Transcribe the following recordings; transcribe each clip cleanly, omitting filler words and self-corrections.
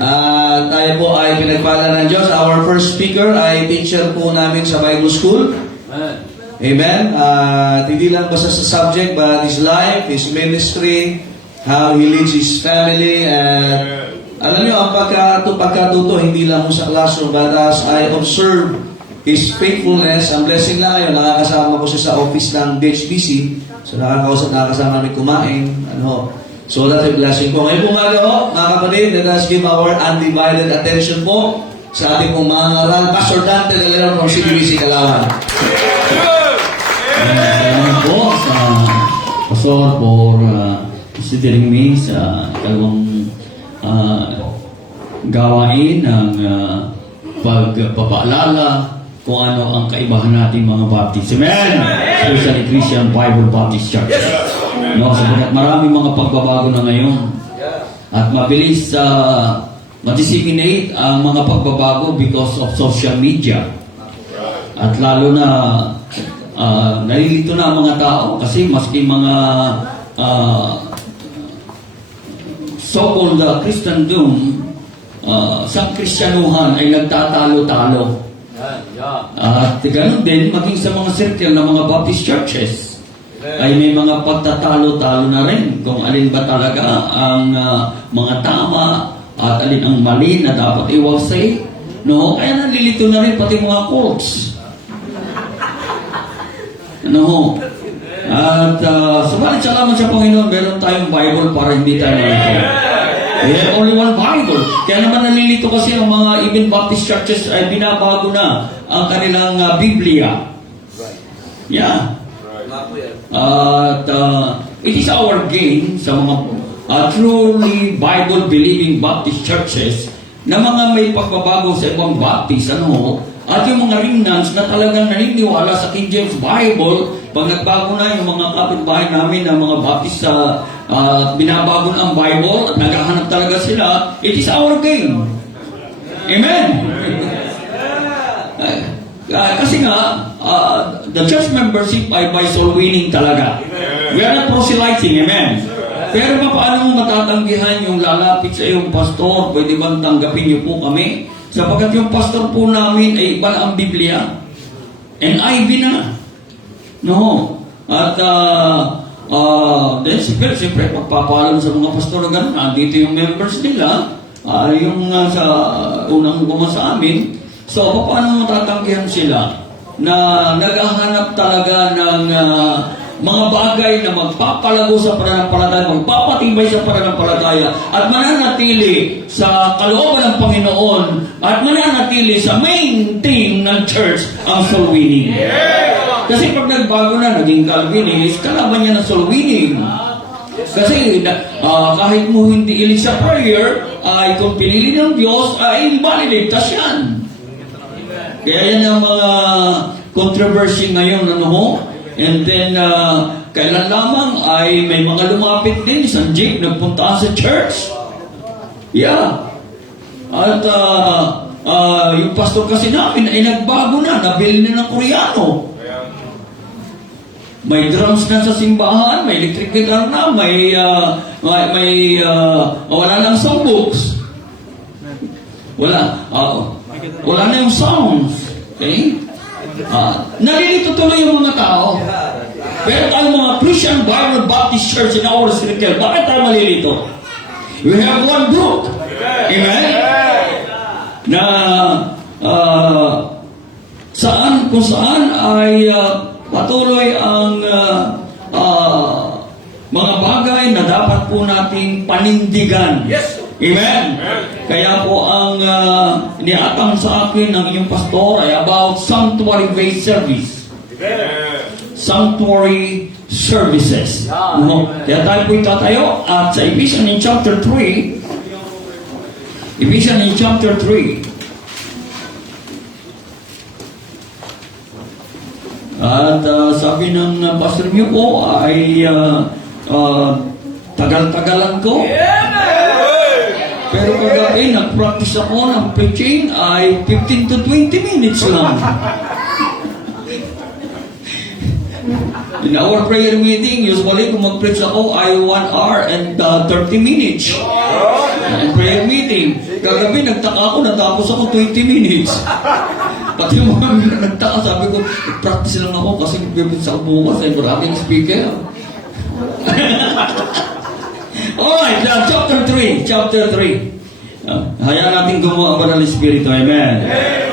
Tayo po ay pinagpala ng Diyos. Our first speaker ay teacher po namin sa Bible School. Amen. Hindi lang basta sa subject, but his life, his ministry, how he leads his family, and alam niyo, ang pagkatuto, hindi lang mo sa classroom, but as I observe his faithfulness, ang blessing lang ngayon, nakakasama ko siya sa office ng DHBC, so nakakasama namin kumain, so that's a blessing po. Ngayon po nga mga kapatid, let us give our undivided attention po sa ating pong mga ngaral, Pastor Dante Galera from CBBC Calauan. Salamat po sa Pastor for considering me sa kalawang gawain ng pagpapaalala kung ano ang kaibahan natin mga Baptist. Amen! Especially Christian Bible Baptist Church. Sabagat maraming mga pagbabago na ngayon. At mabilis ma-disseminate ang mga pagbabago because of social media. At lalo na nalilito na ang mga tao kasi maski mga so-called Christendom sa Kristyanuhan ay nagtatalo-talo. At ganoon din, maging sa mga circle ng mga Baptist churches ay may mga pagtatalo-talo na rin kung alin ba talaga ang mga tama at alin ang mali na dapat iwasay. Kaya nalilito na rin pati mga cults. At subalit salamat sa Panginoon, meron tayong Bible para hindi tayo malito. We have only one Bible. Kaya naman nalilito kasi ang mga even Baptist churches ay binabago na ang kanilang Biblia. Yeah. At it is our gain sa mga truly Bible-believing Baptist churches na mga may pagbabago sa ibang Baptist, at yung mga remnants na talagang naniniwala sa King James Bible, pag nagbago na yung mga kapitbahay namin na mga Baptist sa binabago na ang Bible at naghahanap talaga sila, it is our gain. Amen? Kasi nga, the church membership ay by soul winning talaga. We are not proselyting, amen? Pero paano mo matatanggihan yung lalapit sa iyong pastor? Pwede bang tanggapin niyo po kami? Sapagkat yung pastor po namin ay iba na ang Biblia. NIV na. At then siyempre, pagpapalam sa mga pastor na gano'n, dito yung members nila, yung sa unang bumasa amin. So, paano matatanggihan sila na naghahanap talaga ng mga bagay na magpapalago sa pananampalataya, magpapatibay sa pananampalataya, at mananatili sa kalooban ng Panginoon, at mananatili sa main thing ng church, ang soul winning. Kasi pag nagbago na, naging Calvinist, kalaban niya ng soul winning. Kasi kahit mo hindi ilig sa prayer, ay kung pinili ng Diyos, ay invalidatas yan. Kaya yan ang mga controversy ngayon, And then, kailan lamang ay may mga lumapit din, isang Jake, nagpunta sa church. Yeah. At yung pastor kasi namin ay nagbago na, nabili na ng Koreano. May drums na sa simbahan, may electric guitar na, wala lang songbooks. Wala na yung sounds. Okay? Nalilito tuloy yung mga tao. Pero tayo mga Christian Bible Baptist Church in our circle, bakit tayo malilito? We have one group. Amen? Na kung saan ay patuloy ang mga bagay na dapat po nating panindigan. Yes. Amen? Kaya po ang iniatang sa akin ng inyong pastor ay about sanctuary-based service. Sanctuary services. Kaya tayo po itatayo at sa Ephesians in chapter 3, Ephesians in chapter 3, at sabi ng pastor niyo po ay tagal-tagalan ko. Pero kagabi, nag-practice ako ng preaching ay 15 to 20 minutes lang. In our prayer meeting, usually kung mag-preach ako ay 1 hour and 30 minutes. Ang prayer meeting. Kagabi, nagtaka ako, natapos ako 20 minutes. Pati yung mga nagtaka, sabi ko, practice lang ako kasi bibigyan ako bukas ay maraming speaker. Alright, chapter 3. Hayaan natin gumawa ang Banal Espiritu. Amen.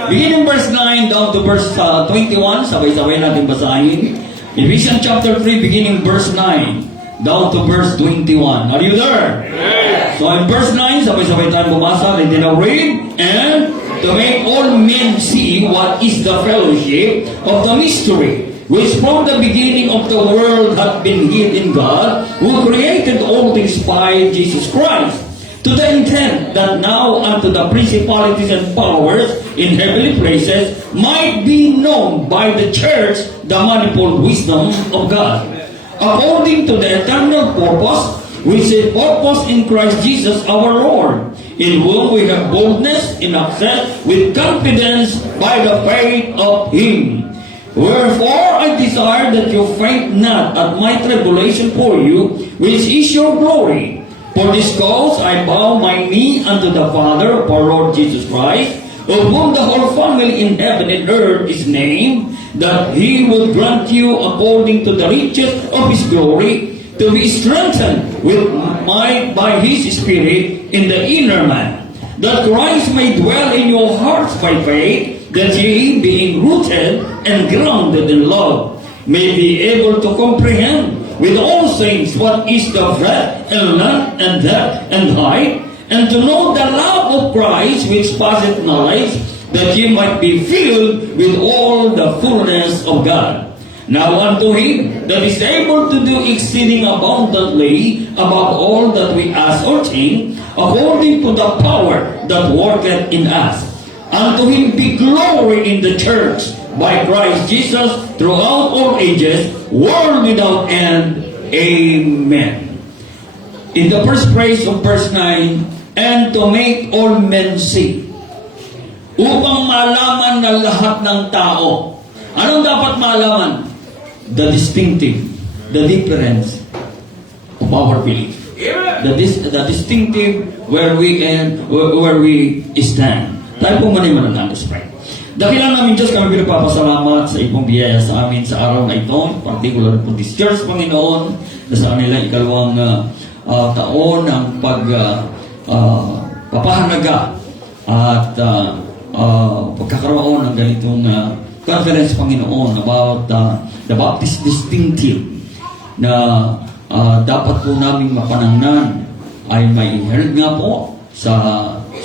Beginning verse 9 down to verse 21, sabay-sabay natin basahin. Ephesians chapter 3, beginning verse 9 down to verse 21. Are you there? So in verse 9, sabay-sabay tayo bumasa. Let it now read. And to make all men see what is the fellowship of the mystery, which from the beginning of the world hath been hid in God, who created all things by Jesus Christ, to the intent that now unto the principalities and powers in heavenly places might be known by the church the manifold wisdom of God, according to the eternal purpose which is purpose in Christ Jesus our Lord, in whom we have boldness in access with confidence by the faith of Him. Wherefore I desire that you faint not at my tribulation for you, which is your glory. For this cause I bow my knee unto the Father of our Lord Jesus Christ, of whom the whole family in heaven and earth is named, that He would grant you according to the riches of His glory, to be strengthened with might by His Spirit in the inner man, that Christ may dwell in your hearts by faith, that ye, being rooted and grounded in love, may be able to comprehend with all saints what is the breadth and length and depth and height, and to know the love of Christ which passeth knowledge, that ye might be filled with all the fullness of God. Now unto Him that is able to do exceeding abundantly above all that we ask or think, according to the power that worketh in us. Unto Him be glory in the church by Christ Jesus throughout all ages, world without end. Amen. In the first phrase of verse 9, and to make all men see. Upang malaman ng lahat ng tao. Anong dapat malaman? The distinctive, the difference of our belief. The distinctive where we stand. Tayo po muna ng pray. Dakilang namin Diyos, kami pinagpapasalamat sa ipong biyaya sa amin sa araw na ito, particular po this church, Panginoon, na sa kanila ikalawang taon ng papahalaga at pagkakaroon ng ganitong conference, Panginoon, about the Baptist distinctive na dapat po namin mapanangnan ay may inherit nga po sa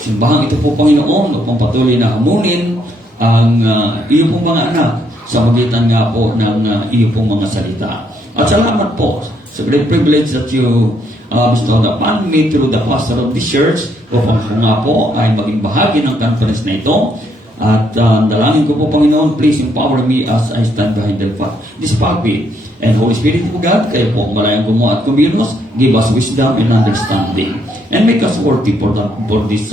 simbahang ito po, Panginoon, upang patuloy na hamunin ang iyo pong mga anak sa magitan nga po ng iyo pong mga salita. At salamat po sa great privilege that you bestowed upon me through the pastor of the church upang po nga po ay maging bahagi ng conference na ito. At dalangin ko po, Panginoon, please empower me as I stand behind this pulpit. And Holy Spirit of God, kayo po malayang gumawa at kumilos, give us wisdom and understanding. And make us worthy for this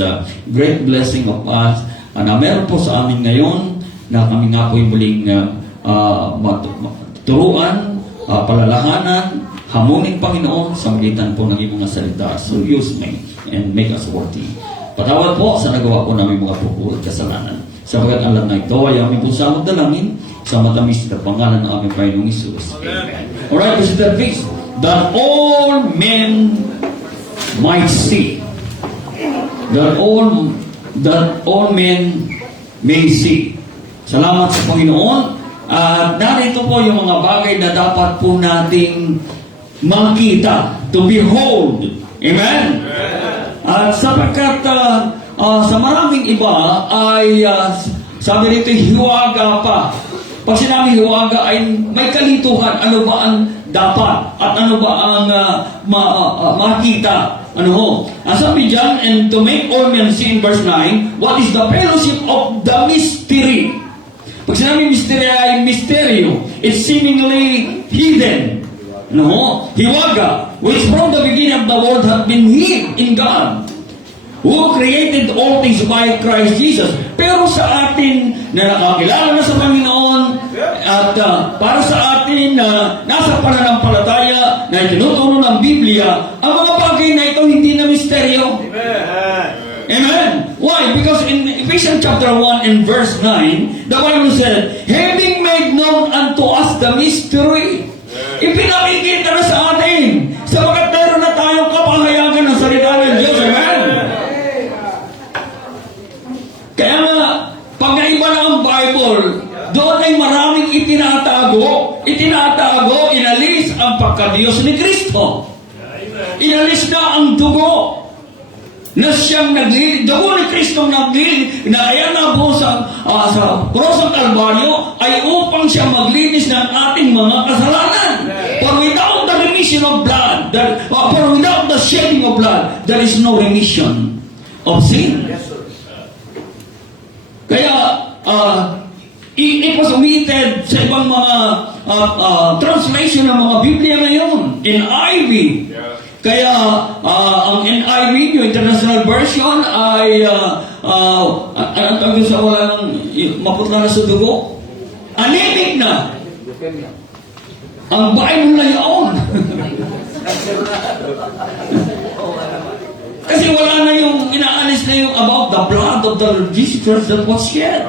great blessing of us na meron po sa amin ngayon na kami nga po yung muling turuan, palalahanan, hamunin, Panginoon, sa magitan po ng iyong mga salita. So use me and make us worthy. Patawad po sa nagawa po namin mga pupul at kasalanan. Sabagat alam na ito ay aming po sa dalangin sa matamis na pangalan ng aming Panginoong Isus. Amen. Alright, this is the feast that all men might see. That all men may see. Salamat sa Panginoon. At narito po yung mga bagay na dapat po nating makita, to behold. Amen? At sapagkat sa maraming iba ay sabi rito, hiwaga pa. Pag sinabing hiwaga ay may kalituhan. Ano ba ang dapat? At ano ba ang makita? Ano ho? Sabi dyan, and to make all men see in verse 9, what is the fellowship of the mystery? Pag sinabing mystery ay misteryo. It's seemingly hidden. No? Hiwaga, which from the beginning of the world have been hid in God, who created all things by Christ Jesus. Pero sa atin na nakakilala na sa Panginoon at para sa atin na nasa pananampalataya na itinuturo ng Biblia, ang mga bagay na ito hindi na misteryo. Amen. Why? Because in Ephesians chapter 1 and verse 9, the Bible said, having made known unto us the mystery, ipinakikita na sa atin, sapagat meron na tayong kapahayagan ng salita ng Diyos. Amen. Kaya nga, pag naiba na ang Bible, doon ay maraming itinatago, inalis ang pagka-Diyos ni Kristo. Inalis na ang dugo na siyang dugo ni Kristo na kaya na po sa cross ng Kalbaryo ay upang siya maglinis ng ating mga kasalanan. For without the remission of blood, for without the shedding of blood, there is no remission of sin. Kaya, it was omitted sa ibang mga translation ng mga Biblia ngayon, NIV. Kaya, ang NIV, yung International Version, ay, anong tawag sa wala ng maputla na sa dugo? Anemic na. Ang Bible na yun. Kasi wala na yung, inaalis na yung about the blood of the Lord Jesus Christ that was shed.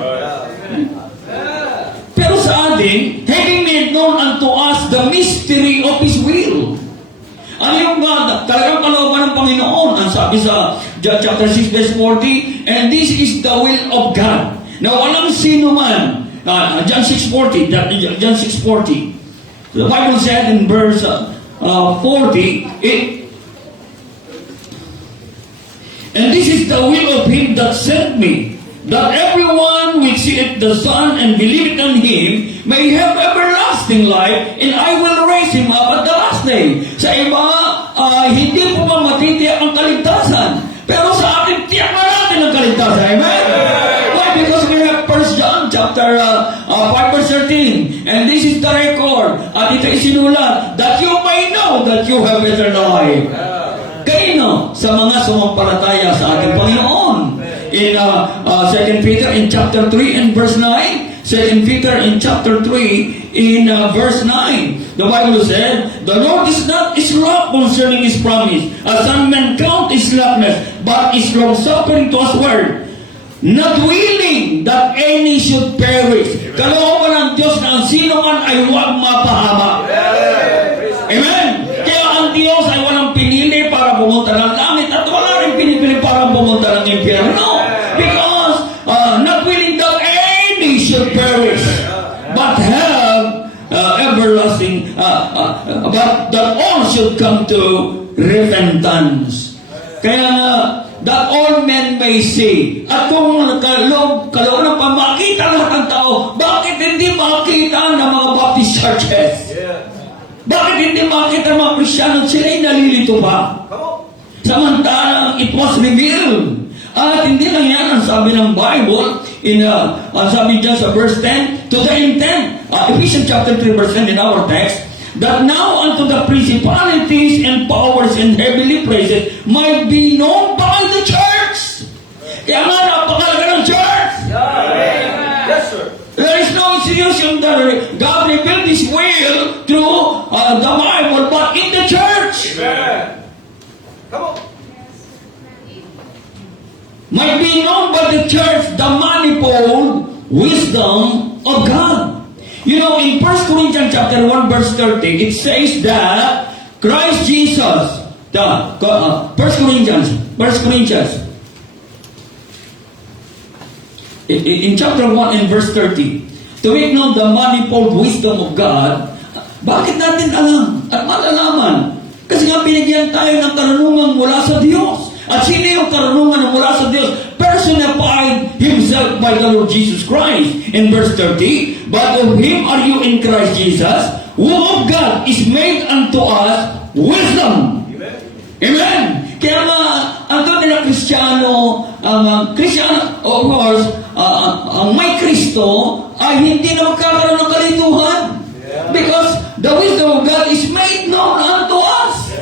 Pero sa atin, having made known unto us the mystery of His will. Ano yung talagang kalooban ng Panginoon? Ang sabi sa John chapter 6 verse 40, and this is the will of God. Na walang sino man, John 6:40, John 6:40. The Bible said in verse 40, and this is the will of Him that sent me, that everyone which seeth the Son and believeth on Him may have everlasting life, and I will raise him up at the last day. Sa iba, hindi po ba matitiyak ang kaligtasan? Pero sa atin, tiyak na natin ang kaligtasan. Amen? Why? Because we have 1 John chapter 5 verse 13, and this is the record, at ito isinulat, that you may know that you have eternal life. Kaino? Sa mga sumampalataya sa ating Panginoon. In 2 Peter in chapter 3 and verse 9, 2 Peter in chapter 3 in verse 9, the Bible said, the Lord is not slack concerning His promise, as some men count His slackness, but is long-suffering to us word, not willing that any should perish. Kalooban ng Diyos na ang sino man ay huwag mapahama. Amen? Kaya ang Diyos ay walang pinili para pumunta ng langit at wala rin pinipili para pumunta ng impyerno. Because not willing that any should perish, but have everlasting, but that all should come to repentance. Kaya that all men may see. At kung kaloob ng pamakita lahat ng tao, bakit hindi makita ng mga Baptist churches? Bakit hindi makita ng mga Kristyano? Sila'y nalilito pa. Samantalang it was revealed. At hindi lang yan ang sabi ng Bible, sabi dyan sa verse 10, to the intent, Ephesians chapter 3 verse 10 in our text, that now unto the principalities and powers in heavenly places might be known by the church. Kaya nga, napakalaga ng church. Yes, sir. There is no institution that God revealed His will through the Bible, but in the church. Amen. Come on. Might be known by the church the manifold wisdom of God. You know, in 1 Corinthians chapter 1 verse 30, it says that Christ Jesus, 1 Corinthians, in chapter 1 and verse 30, to make known the manifold wisdom of God. Bakit natin alam at malalaman? Kasi nga binigyan tayo ng karunungan mula sa Diyos. At sino yung karunungan mula sa Diyos? Personified Himself by the Lord Jesus Christ. In verse 30, but of Him are you in Christ Jesus, who of God is made unto us wisdom. Amen? Amen? Kaya nga, ang doon nila Kristiyano, of course, ang may Kristo, ay hindi na magkakaroon ng kalituhan. Because the wisdom of God is made known unto us.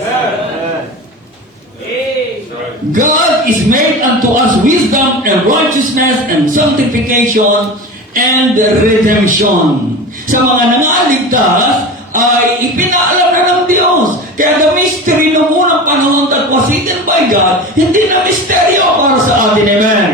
God is made unto us wisdom and righteousness and sanctification and redemption. Sa mga nangaligtas, ay ipinaalam na ng Diyos. Kaya the mystery noong unang panahon that was pinapasitin by God, hindi na misteryo para sa atin. Amen.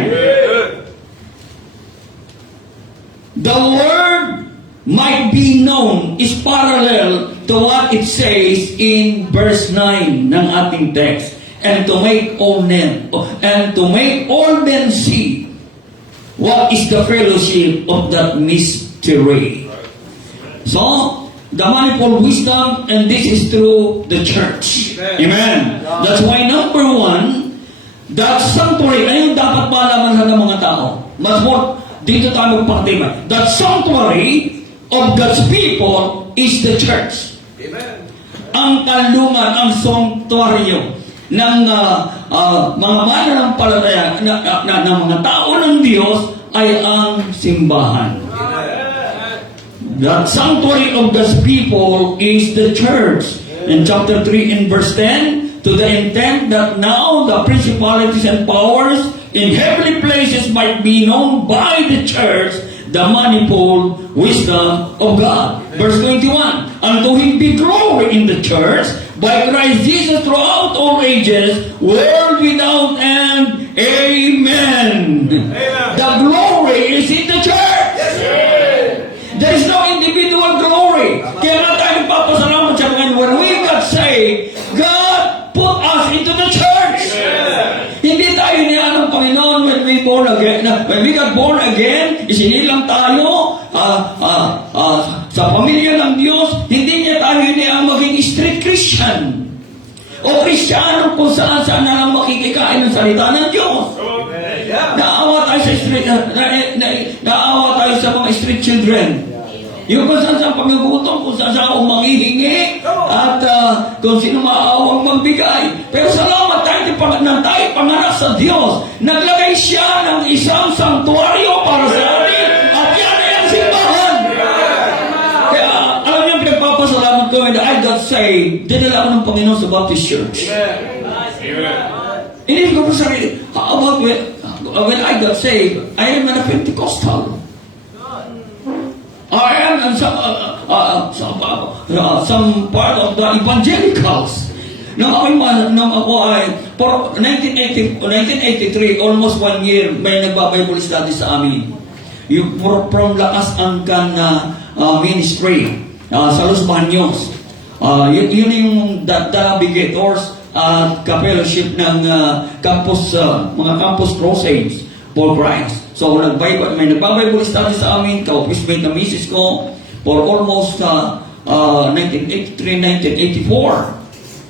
The word might be known is parallel to what it says in verse 9 ng ating text. And to make all men see what is the fellowship of that mystery. So, the manifold wisdom, and this is through the church. Amen. That's why number one, that sanctuary, ano yung dapat malaman ng mga tao? Mas more, dito tayo magpakatiman. That sanctuary of God's people is the church. Amen. Ang kalungan, ang sanctuaryo ng mga mananampalataya ng mga tao ng Diyos ay ang simbahan. The sanctuary of God's people is the church. In chapter 3 and verse 10, to the intent that now the principalities and powers in heavenly places might be known by the church, the manifold wisdom of God. Verse 21, unto Him be glory in the church by Christ Jesus throughout all ages, world without end. Amen. The glory is in the church. There is no individual glory. Kaya nga tayo nagpapasalamat sa Panginoon. When we got saved, God put us into the church. Hindi tayo niya ng Panginoon when we born again. When we got born again, isinilang tayo sa pamilya ng Diyos. Hindi niya tayo niya maging street Christian. O Kristiyano kung saan na lang makikikain ng salita ng Diyos. Naawa tayo sa street, naawa tayo sa mga street children. Yung kung saan sa pagnagutom, kung saan sa umangihingi, at kung sino maaawang magbigay. Pero salamat tayo na tayo panganak sa Diyos. Naglagay siya ng isang sanktuaryo para sa atin. At yan ay ang simbahan. Kaya alam niyo, pinagpapasalamat ko when I got saved, dinala ako ng Panginoon sa Baptist Church. Hindi ko po sarili, how about when I got saved, I am a Pentecostal. I am some part of the evangelicals. Nung ako ay, for 1983, almost 1 year, may nagba-Bible study sa amin. Yung from Lakas Angkan ministry sa Los Baños. Yun yung the navigators at ka-fellowship ng mga campus crusades for Christ. So, may nagba-Bible study sa amin, ka-office-mate na misis ko, for almost 1983, 1984.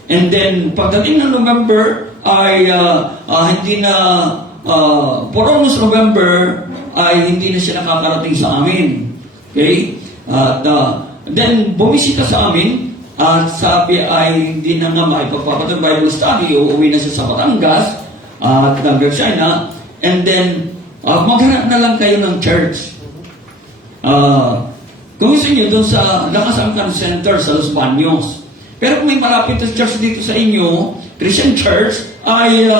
And then, pagdating ng November, ay hindi na, for almost November, ay hindi na siya nakakarating sa amin. Okay? At then, bumisita sa amin, at sabi ay hindi na nga makipagpapatong Bible study, uuwi na siya sa Batangas, at nag-resign na, and then, maghanap na lang kayo ng church. Kung gusto nyo, doon sa Lakas Angkan Center sa Los Baños. Pero kung may malapit na church dito sa inyo, Christian church, ay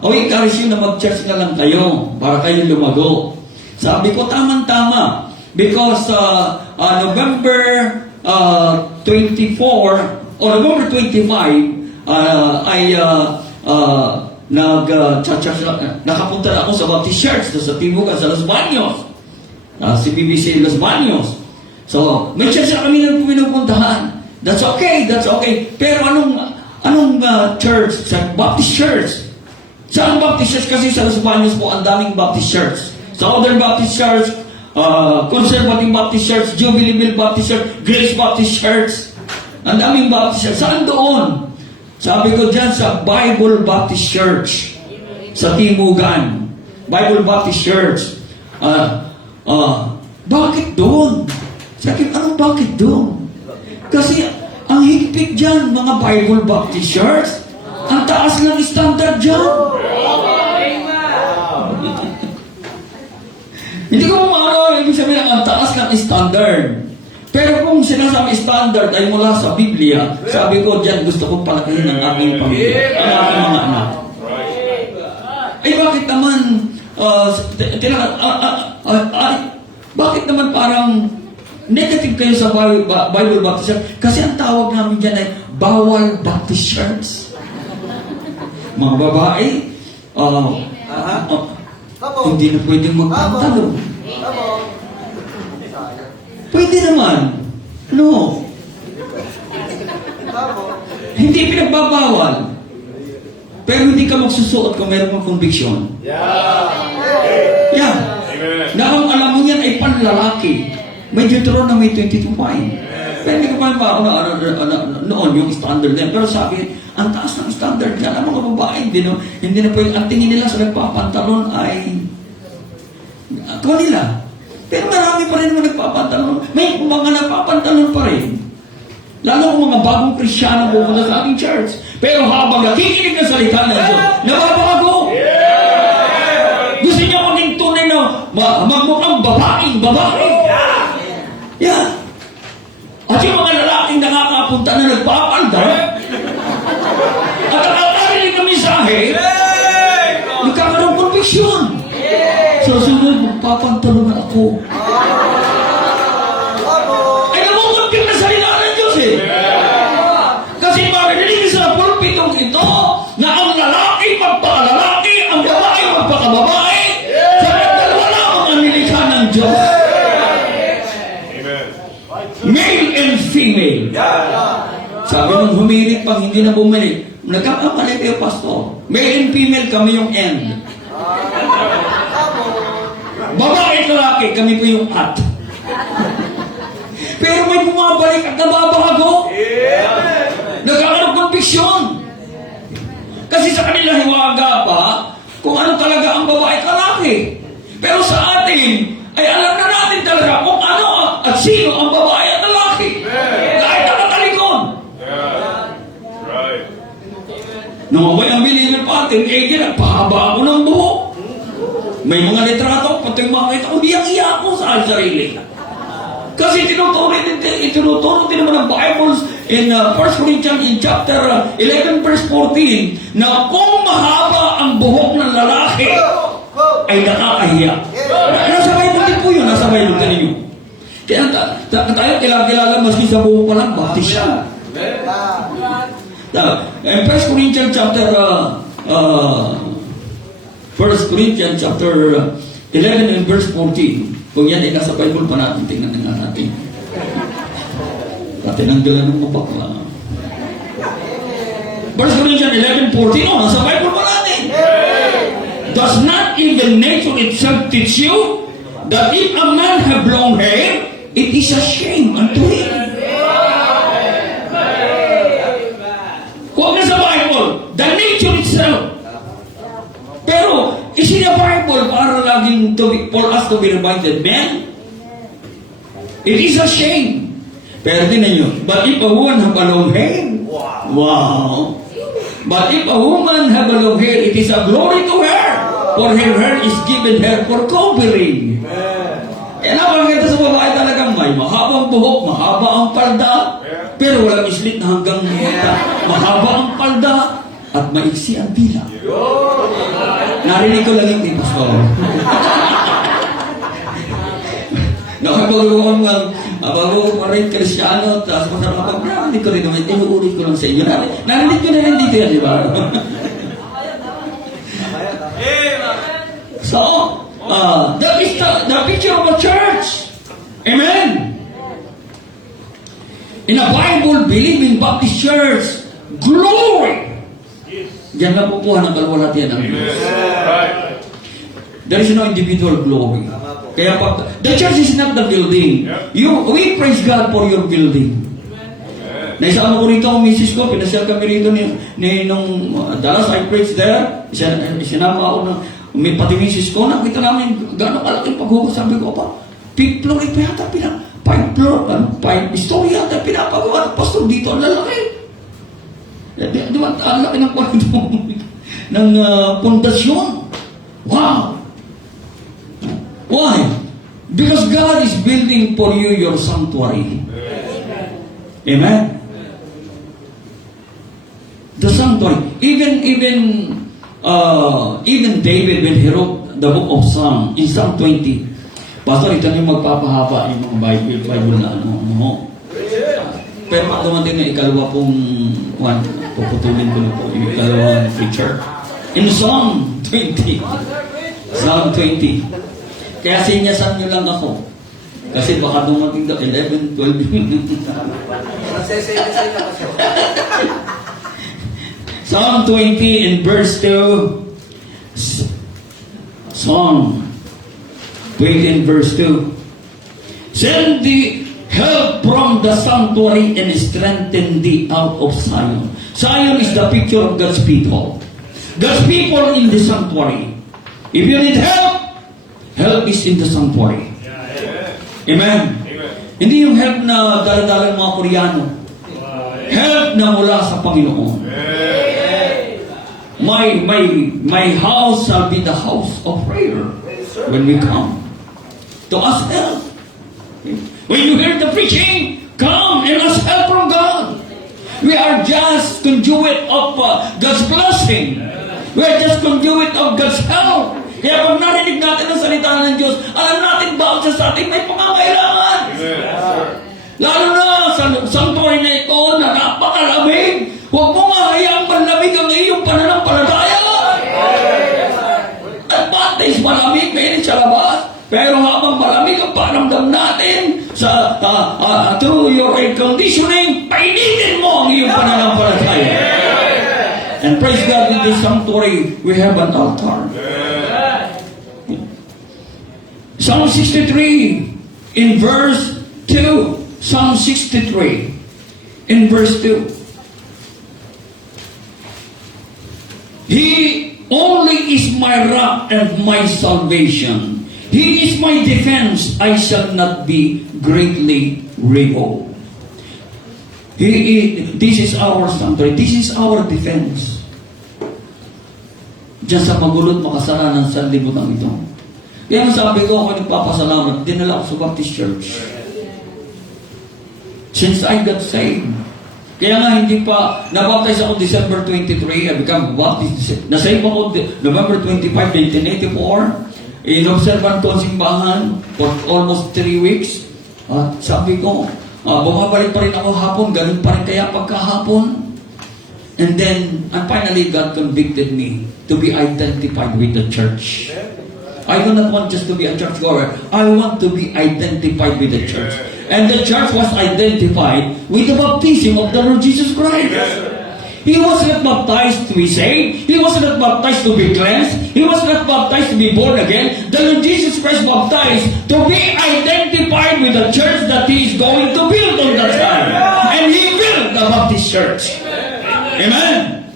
encourage nyo na mag-church na lang kayo para kayo lumago. Sabi ko, tamang-tama. Because November 24 o November 25 ay nakapunta na ako sa Baptist Church sa Tibugan, sa Los Baños. Si BBC Los Baños. So, may church na kami nang pinupuntahan. That's okay. Pero anong church? Sa Baptist Church. Saan Baptist Church? Kasi sa Los Baños po, ang daming Baptist Church. Southern Baptist Church, Conservative Baptist Church, Jubilee Baptist Church, Grace Baptist Church. Ang daming Baptist Church. Saan doon? Sabi ko dyan sa Bible Baptist Church sa Timugan. Bible Baptist Church. Bakit doon? Sabi ko, anong bakit doon? Kasi ang higpit dyan, mga Bible Baptist Church, ang taas ng standard dyan. Hindi ko maaraw, ibig sabihin, ang taas ng standard. Pero kung sinasabi standard ay mula sa Biblia, sabi ko dyan, gusto kong palakihin ang aking pamilya, ang aking mga anak. Ay bakit naman, bakit naman parang negative kayo sa Bible Baptist Church? Kasi ang tawag namin dyan ay bawal Baptist Church. mga babae, hindi na pwedeng magpantalo. Pwede naman. No. Hindi pinagbabawal. Pero hindi ka magsusuot kung meron kang conviction. Yeah. Na ang alam mo yan ay panlalaki. May Deuteronomy 22.5. Pero hindi ko pa noon yung standard na yan. Pero sabi, ang taas ng standard yan, ang mga babae, hindi na pwede, ang tingin nila sa nagpapantalon ay kung nila. Pero marami pa rin naman nagpapantalon. May mga nagpapantalon pa rin. Lalo kung mga bagong Krisyano pupunta sa ating church. Pero habang nakikinig ng salita ng Diyos, nababago. Gusto niya maging tunay na magmukhang babae. Yeah. At yung mga lalaking nakakapunta na nagpapanda, at ang nakarinig ng mensahe, nagkakaroon conviction. So, sunod, magpapantalo na ako. Ay, namukunting na salita ng Diyos eh. Kasi marinig sa pulpitong ito, na ang lalaki magpakalalaki, ang babae magpakababae, sa dalawa lamang ang nilikha ng Diyos. Male and female. Sabi nung humirit pang hindi na bumalik, nagkakamali kayo, pastor. Male and female, kami yung end. Babae at lalaki, kami po yung at. Pero may bumabalik at nababago. Nagkakaroon conviction. Kasi sa kanila hiwaga pa kung ano talaga ang babae at lalaki. Pero sa atin, ay alam na natin talaga kung ano at sino ang babae at lalaki. Kahit nakatalikod. Nung ako'y ang believer pa atin, nagpahaba ako ng buhok. May mga litrato, pati makita ko, iyak-iyak ko sa sarili. Kasi tinuturo din naman ang Bible in 1 Corinthians in chapter 11 verse 14 na kung mahaba ang buhok ng lalaki ay nakakahiya. Nasa Bible din po yun, nasa Bible din ninyo. Kaya tayo kilala maski sa buhok pa lang, baptis siya. In 1 Corinthians chapter 1 Corinthians chapter 11 and verse 14. Kung yan ay nasa Bible pa natin, tingnan nga natin. Tinanggalan ng mapakla. 1 Corinthians 11:14, nasa Bible pa natin. Does not even nature itself teach you that if a man have long hair, it is a shame unto him? Kung nasa Bible, the nature itself. Pero, is in the Bible para laging for us to be reminded, man, it is a shame. Pero tinan nyo, but if a woman have a long hair, wow. But if a woman have a long hair, it is a glory to her, for her hair is given her for covering. Kaya napakita sa babae talagang may mahabang buhok, mahaba ang palda, pero walang islit na hanggang mata. Mahaba ang palda, at maiksi ang dila. Narinig ko lang yung kay Pastor. Nakagawa bago ko rin Krisyano, tapos masarap ako, narinig ko rin naman, tinuulit ko lang sa inyo. Narinig ko na rin dito yan, di ba? So, that is the picture of a church. Amen? In a Bible-believing Baptist church, glory! Diyan na pupuha ng kalwalatian ng Diyos. There is no individual glory. Kaya pag, the church is not the building. We praise God for your building. Naisama ko rito ang misis ko, pinasyal kami rito nung Dallas, I preached there. Sinama ako na, may pati misis ko, nakita namin gano'ng kalaking paghugas. Sabi ko, pa, 5th floor, ito yata 5 floor, 5 story yata pinapagawa ng pastor dito, ang lalaki. Di ba, ang laki ng kwarto ng pundasyon. Wow! Why? Because God is building for you your sanctuary. Amen? The sanctuary. Even David, when he wrote the book of Psalm, in Psalm 20, Pastor, ito yung magpapahaba yung mga Bible na ano. Pero pag dumating na ikalawa pong one, puputulin ko na po yung ikalawang preacher. In Psalm 20. Psalm 20. Kaya sinyasan nyo lang ako. Kasi baka dumating na 11, 12. Psalm 20 in verse 2. Psalm 20 in verse 2. Send the help from the sanctuary and strengthen thee out of Zion. Zion is the picture of God's people. God's people in the sanctuary. If you need help, help is in the sanctuary. Amen. Hindi yung help na dala-dala ng mga Koreano. Help na mula sa Panginoon. My house shall be the house of prayer when we come to ask help. When you hear the preaching, come and ask help from God. We are just conduit of God's blessing. We are just conduit of God's help. Kaya pag narinig natin ang salita ng Diyos, alam natin ba siya sa ating may pangangailangan. Lalo na sa sanctuary na ito na napakalamig. Huwag mo nga hayaang malamig ang iyong pananampalataya. Advantage malamig, mainit sa labas. Pero habang malamig ang paramdam natin sa through your air conditioning, painitin mo ang iyong pananampalataya. And praise God, in this sanctuary, we have an altar. Psalm 63 in verse 2. Psalm 63 in verse 2. He only is my rock and my salvation. He is my defense. I shall not be greatly rebelled. This is our sanctuary. This is our defense. Diyan sa magulot makasalanan sa libutan ito. Kaya sabi ko, ako nagpapasalamat, dinala ako sa Baptist Church. Since I got saved. Kaya nga hindi pa, nabaptize ako December 23, I become Baptist. Nasave ako November 25, 1984. Inobservan ko ang simbahan for almost 3 weeks. At sabi ko, bumabalik pa rin ako hapon, ganun pa rin kaya pagkahapon. And then, and finally, God convicted me to be identified with the church. I do not want just to be a churchgoer. I want to be identified with the church. And the church was identified with the baptism of the Lord Jesus Christ. He was not baptized to be saved. He was not baptized to be cleansed. He was not baptized to be born again. The Lord Jesus Christ baptized to be identified with the church that He is going to build on that time. And He built the Baptist church. Amen.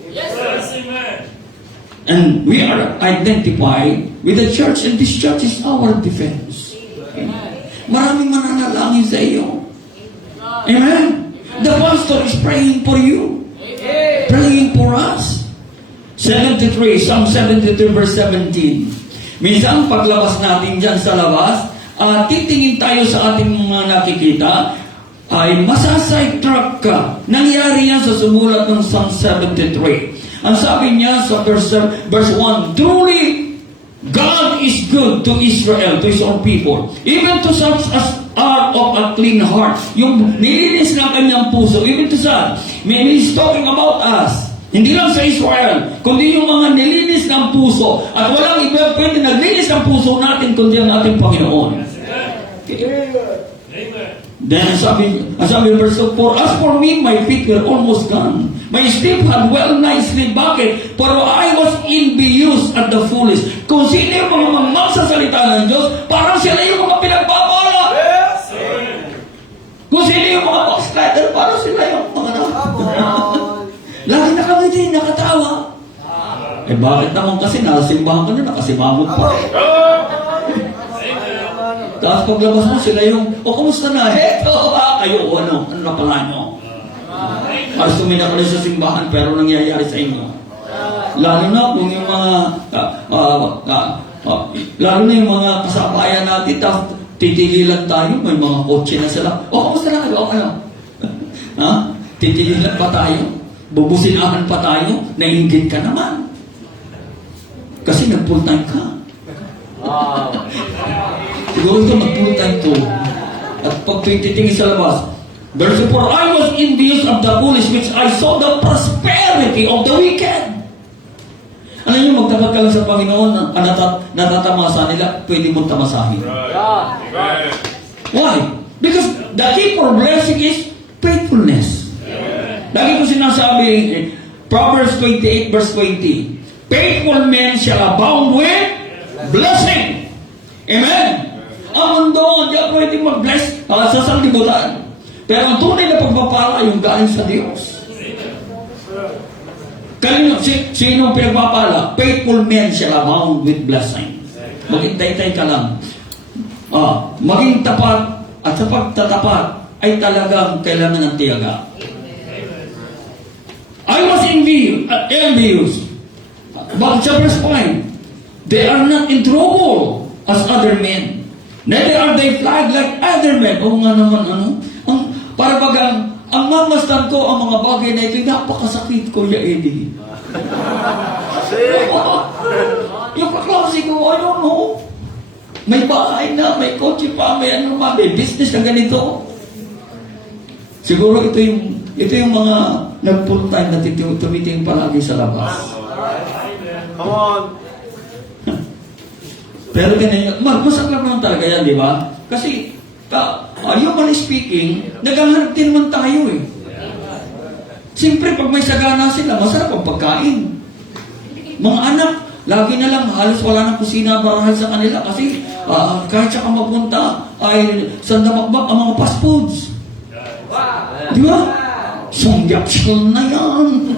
And we are identified with the church, and this church is our defense. Maraming mananalangin sa iyo. Amen. The pastor is praying for you. Praying for us. 73, Psalm 73 verse 17. Minsan paglabas natin dyan sa labas, titingin tayo sa ating mga nakikita, ay masasidetrack ka. Nangyari yan sa sumulat ng Psalm 73. Ang sabi niya sa verse 1, truly, God is good to Israel, to His own people, even to such as are of a clean heart. Yung nilinis ng kanyang puso, even to such. He's talking about us. Hindi lang sa Israel, kundi yung mga nilinis ng puso. At walang iba pwede naglinis ng puso natin, kundi ang ating Panginoon. Then sabi verse 4, as for me, my feet were almost gone. My step had well nicely bakit? Pero I was envious at the foolish. Kung sino yung mga magsasalita ng Diyos, parang sila yung mga pinagbabala. Kung sino yung mga backslider, parang sila yung mga lagi nakangiti, nakatawa. Eh bakit naman kasi nasimbahan ka na, nakasimangot pa. Tapos paglabas mo sila yung, kumusta na? Heto ba? Kayo, ano na pala nyo? Halos tumina ka sa simbahan pero nangyayari sa inyo. Lalo na kung yung mga lalo na yung mga kasabayan natin, tapos titigilan tayo, may mga kotse na sila. Kumusta na kayo? Ano? Ha? Titigilan pa tayo? Bubusinahan pa tayo? Nainggit ka naman. Kasi nag-full time ka. Siguro ito nag-full time to. At pag titingin sa labas, Verse 4, I was envious of the foolish which I saw the prosperity of the wicked. Alam niyo, magtapat ka lang sa Panginoon na natatamasa nila, pwede mong tamasahin. Amen. Why? Because the key for blessing is faithfulness. Lagi ko sinasabi, Proverbs 28 verse 20, faithful men shall abound with blessing. Amen? Ang mundo, hindi pwede mag-bless sa sanlibutan. Pero ang tunay na pagpapala yung galing sa Diyos. Kanino, sino ang pinagpapala? Faithful men shall abound with blessing. Maghintay-tay ka lang. Maging tapat at sa pagtatapat ay talagang kailangan ng tiyaga. I was envious. But sa verse 5, they are not in trouble as other men. Neither are they plagued like other men. Oo nga naman, para bagang, ang mamastan ko ang mga bagay na ito, napakasakit ko, ya Eddie. Yung kaklase ko, I don't know. May bahay na, may kotse pa, may may business na ganito. Siguro ito yung mga nag-full time na tumitingin palagi sa labas. Come on. Pero ganyan, masakit naman talaga yan, di ba? Kasi, humanly speaking, naghahanap din naman tayo eh. Siyempre, pag may sagana sila, masarap ang pagkain. Mga anak, lagi na lang, halos wala ng kusina barahan sa kanila kasi kahit siya ka magpunta, ay sandamakbak ang mga fast foods. Di ba? Sangyapsyon na yan.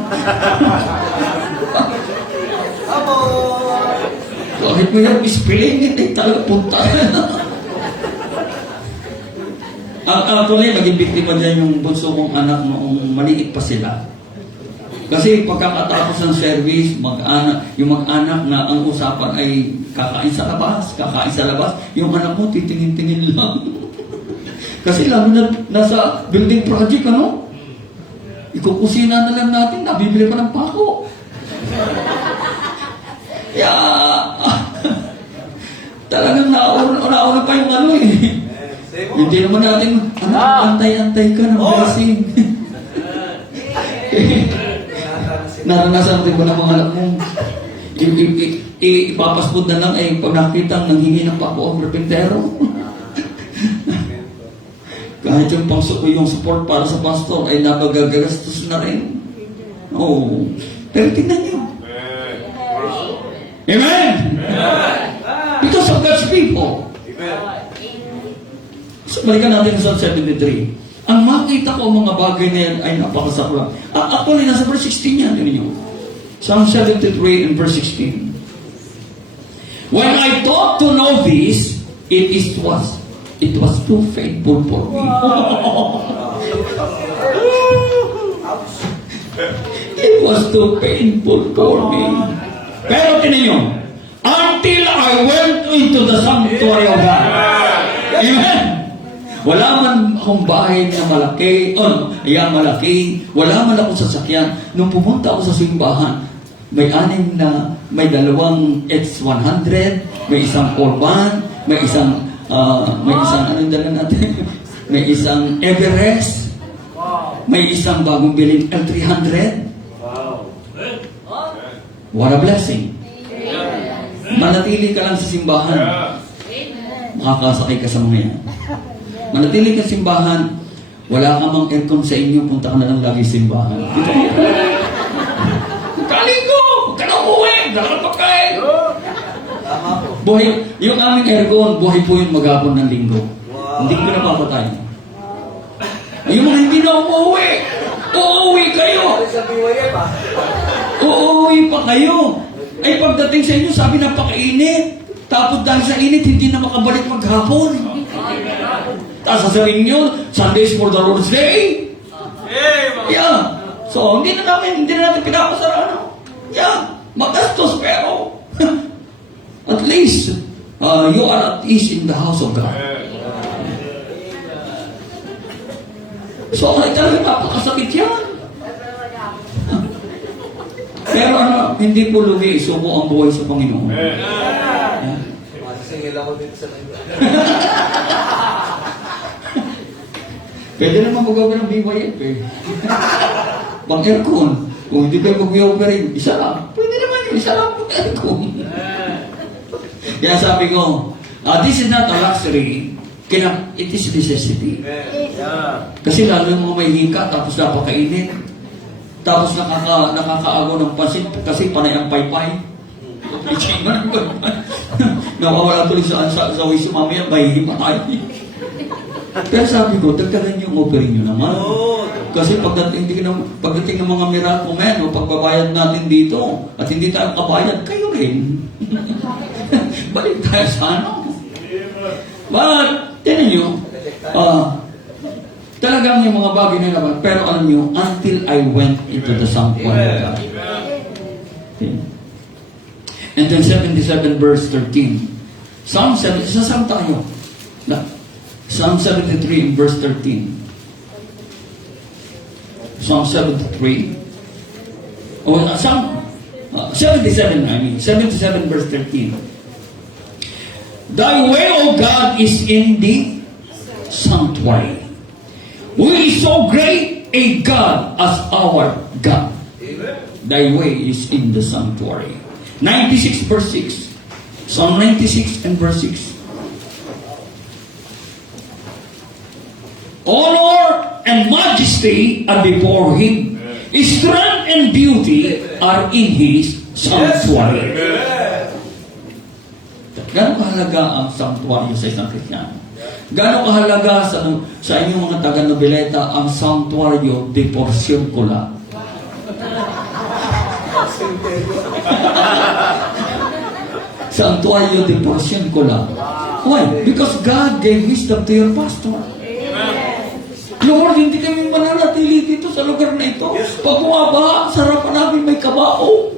Kahit mo yung ispilingin, ay talaga punta. Actually, naging biktima dyan yung bunso kong anak noong maliit pa sila. Kasi pagkakatapos ng service, yung mag-anak na ang usapan ay kakain sa labas, yung anak mo titingin-tingin lang. Kasi lalo na nasa building project, ikukusina na lang natin, nabibili pa ng pako. Kaya, talagang nauna pa yung hindi naman natin, antay-antay ka ng blessing. Naranasan din ba ng mga anak mo? Ipapaspod na lang pag nakita ang nanghingi ng pako ang repentero. Kahit yung support para sa pastor ay napagagastos na rin. Oo. Pero tingnan niyo. Amen? Because of God's people. So, balikan natin sa Psalm 73. Ang makita ko mga bagay na yan ay napakasakla. Actually, nasa verse 16 yan. Yun yun. Psalm 73 and verse 16. When I thought to know this, it was too painful for me. It was too painful for me. Pero tinan nyo, until I went into the sanctuary of God. Amen. Wala man akong bahay na malaki, malaki, wala man akong sasakyan. Nung pumunta ako sa simbahan, may dalawang X100, may isang Orban, may isang anong dala natin? May isang Everest, may isang bagong biling L300. What a blessing. Manatili ka lang sa simbahan. Makakasakay ka sa mga yan. Manatili ka sa simbahan, wala ka mang aircon sa inyo, punta ka na lang lagi sa simbahan. Kaling ko! Huwag ka na umuwi! Dala ka pagkain! Buhay, yung aming aircon, buhay po yung maghapon ng linggo. Hindi ko napapatay. Yung mga hindi na umuwi, uuwi kayo! Uuwi pa kayo! Ay pagdating sa inyo, sabi napakainit. Tapos dahil sa init, hindi na makabalik maghapon. Tapos sasabihin nyo, Sundays for the Lord's Day. Yeah. So, hindi na natin pinapasara, Yeah. Magastos, pero at least, you are at ease in the house of God. So, ay talaga napakasakit yan. Pero hindi po lugi, subo ang buhay sa Panginoon. Masisingil ako dito sa Pwede naman mag-over ng BYF eh. Pang-aircon. Kung hindi kayo mag-over, isa lang. Pwede naman yung isa lang pang-aircon. Kaya sabi ko, this is not a luxury. It is necessity. Kasi lalo yung mga may hika, tapos napakainit. Tapos nakakaago ng pasit kasi panay ang paypay. Nawawala tuloy sa wiso mamaya, mahihimatay. Pero sabi ko, dagdagan yung offering nyo naman. Kasi pagdating ng mga miracle men, o pagbabayad natin dito, at hindi tayo kabayad, kayo rin. Balik tayo sa ano. But, tinan nyo, talagang yung mga bagay na naman, pero alam nyo, until I went into the sanctuary of God. Okay. And then 77 verse 13. Psalm 7, sasam tayo. Psalm 73 verse 13. Psalm 73. Psalm 77, 77 verse 13. Thy way, O God, is in the sanctuary. Who is so great a God as our God? Thy way is in the sanctuary. 96 verse 6. Psalm 96 and verse 6. Honor and majesty are before Him. Strength and beauty are in His sanctuary. Gano'ng kahalaga ang sanctuary sa isang Kristiyano? Gano'ng kahalaga sa inyong mga taga-Noveleta ang sanctuaryo de porción ko lang? Sanctuaryo de porción ko lang. Why? Because God gave wisdom to your pastor. Lord, hindi kami mananatili dito sa lugar na ito. Pag bumaba, sarapan namin may kabao.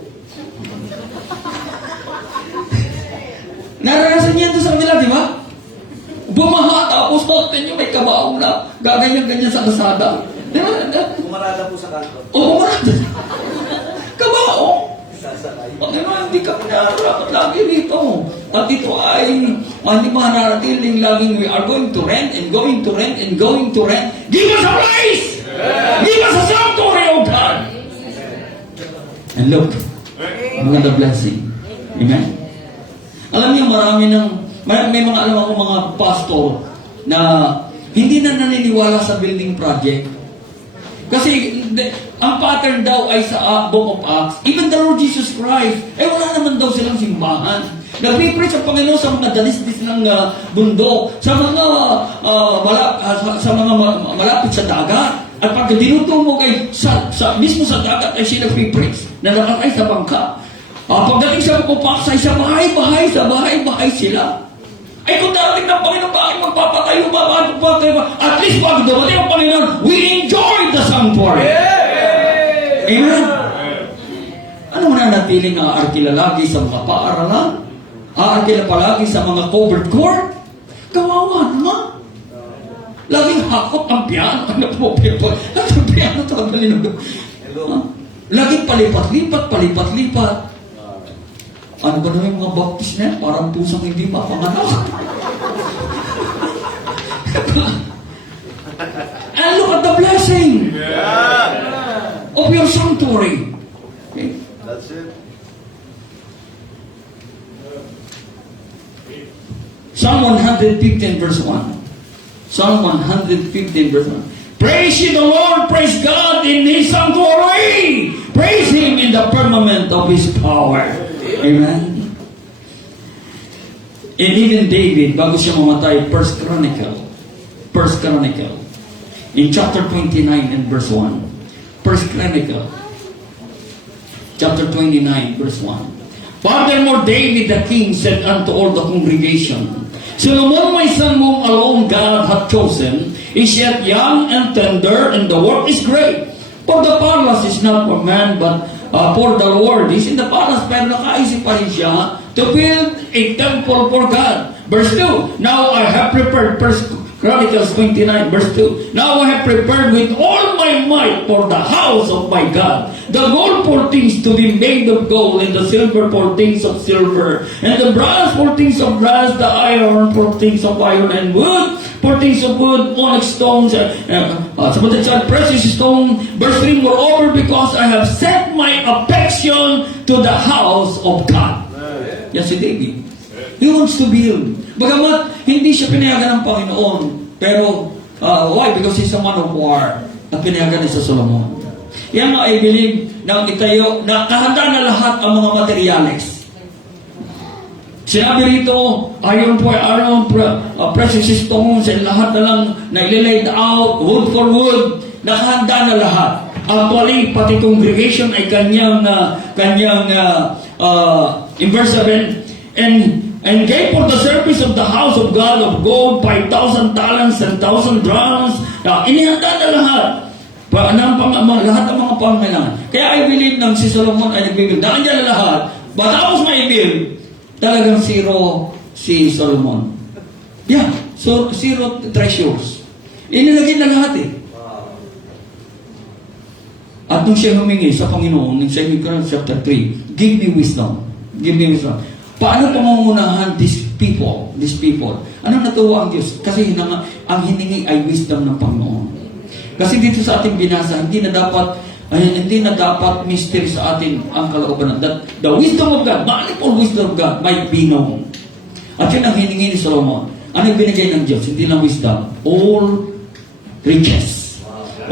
Naranasan niya ito sa kanila, di ba? Bumaha, tapos natin yung may kabaong na gaganyan-ganyan sa kasada. Di ba? Bumarada po sa kanto. Oo, bumarada. Kabaong. Panginoon, hindi kami nararapat lagi rito. At ito ay hindi mananatiling laging we are going to rent and going to rent and going to rent. Give us a place! Give us a sanctuary, O God! And look, look at the blessing. Amen? Alam niyo, may mga alam ako mga pastor na hindi na naniniwala sa building project. Kasi ang pattern daw ay sa Book of Acts, even the Lord Jesus Christ, wala naman daw silang simbahan. Nagpipreach ang Panginoon sa mga dalis-dis ng bundok, sa mga malapit sa dagat. At pag dinutungo kay mismo sa dagat ay siya nagpipreach na nakakay sa bangka. Pagdating sa Book of Acts ay sa bahay-bahay sila. Ay kung darating ng Panginoon, bakit magpapatayo ba? At least pag dumating ang Panginoon, we enjoy the sanctuary. Amen? Ano mananatiling aarkila lagi sa mga paaralan? Aarkila palagi sa mga covered court? Kawawa naman. Laging hakot ang piano. Ang piano ito ang galing. Laging palipat-lipat. Ano ba naman yung mga baptist na yan? Parang pusang hindi mapanganak. And look at the blessing of your sanctuary. Okay? That's it. Psalm 115 verse 1. Psalm 115 verse 1. Praise ye the Lord, praise God in His sanctuary. Praise Him in the firmament of His power. Amen. And even David, bago siya mamatay, First Chronicle, in chapter 29 and verse 1. First Chronicle, chapter 29, verse 1. Furthermore, David the king said unto all the congregation, Solomon my son whom alone God hath chosen, is yet young and tender, and the work is great. For the palace is not for man, but for the Lord. He's in the palace, pero nakaisip pa rin siya to build a temple for God. Verse 2, Now I have prepared, First Chronicles 29, verse 2, Now I have prepared with all my might for the house of my God, the gold for things to be made of gold, and the silver for things of silver, and the brass for things of brass, the iron for things of iron, and wood for things of good, onyx stones, some of the child, precious stone. Verse 3, moreover, because I have set my affection to the house of God. Yan si David. He wants to build. Bagamat, hindi siya pinayagan ng Panginoon. Pero, why? Because he's a man of war. At pinayagan niya sa Solomon. Yan nga, I believe, na itayo, na kahanda na lahat ang mga materyales. Sinabi rito, iron for iron, precious stones, and lahat na lang na ilaid out, wood for wood, nakahanda na lahat. Actually, pati congregation ay kanyang in verse 7, and gave for the service of the house of God of gold 5,000 talents and 1,000 drams. Inihanda na lahat. Lahat ng mga pangailangan. Kaya I believe nang si Solomon ay nagbibuild. Daan niya na lahat. Matapos ma-build, talagang zero si Solomon. Yeah, so zero treasures. Inilagay na lahat eh. At nung siya humingi sa Panginoon, in 2 Corinthians chapter 3, give me wisdom. Give me wisdom. Paano pamangunahan these people? Ano natuwa ang Diyos? Kasi ang hiningi ay wisdom ng Panginoon. Kasi dito sa ating binasa, hindi na dapat mystery sa atin ang kalooban. That the wisdom of God, manifold wisdom of God might be known. At yun ang hiningi ni Solomon. Ano yung binigay ng Diyos? Hindi lang wisdom. All riches.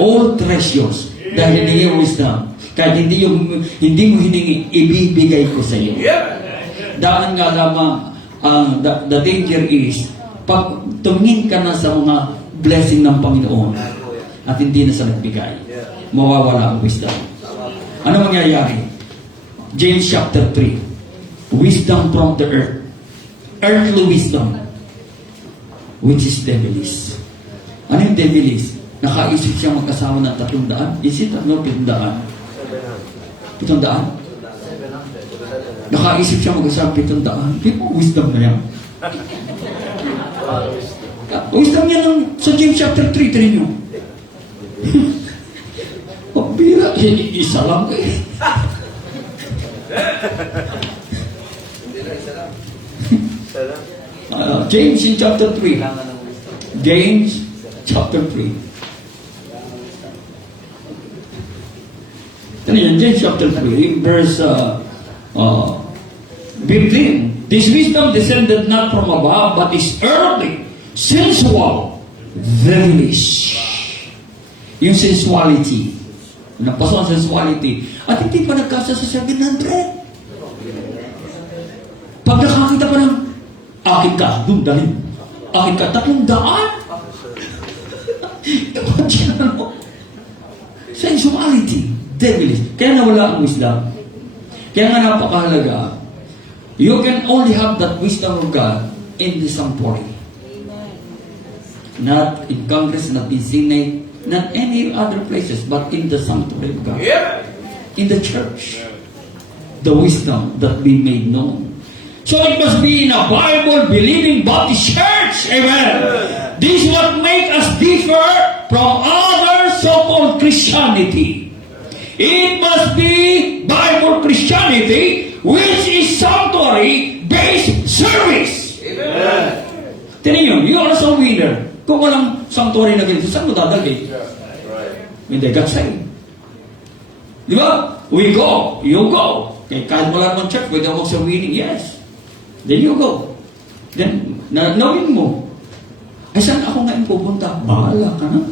All treasures. Dahil hiningi wisdom. Kahit hindi mo hiningi, ibibigay ko sa iyo. Daan nga lamang, the danger is, pag tumingin ka na sa mga blessing ng Panginoon, at hindi na sa nagbigay, mawawala ang wisdom. Ano mangyayari? James chapter 3, wisdom from the earth, earthly wisdom, which is devilish. Ano yung devilish? Nakaisip siya magkasama ng 300? Is it 700? Nakaisip siya mag-asama 700. Di ba wisdom na yan? Wisdom yan sa James chapter 3, trin nyo. Pabira, isa lang eh. James chapter 3. James chapter 3. James chapter 3, verse 15. This wisdom descended not from above, but is earthly, sensual, devilish. Yung sensuality. Napasok ang sensuality. At hindi pa nagkasa sa 700. Pag nakakita pa ng akin ka, doon dalhin. Akin ka, 300. Imagine ano? Sensuality. Devilish. Kaya nawala ang wisdom. Kaya nga napakahalaga. You can only have that wisdom of God in the sanctuary. Not in Congress, not in Senate, not any other places, but in the sanctuary of God. In the church. The wisdom that be made known. So it must be in a Bible-believing Baptist church. Amen. This is what makes us differ from other so-called Christianity. It must be Bible Christianity, which is sanctuary-based service. Amen. Tinan nyo, you are a winner. Kung walang sanctuary na ganito, saan mo dadalhin? Hindi, God saved. Di ba? We go, you go. Kahit wala naman church, pwede ako sa winning, yes. Then you go. Then, knowing mo, ay saan ako ngayon pupunta? Bahala ka na.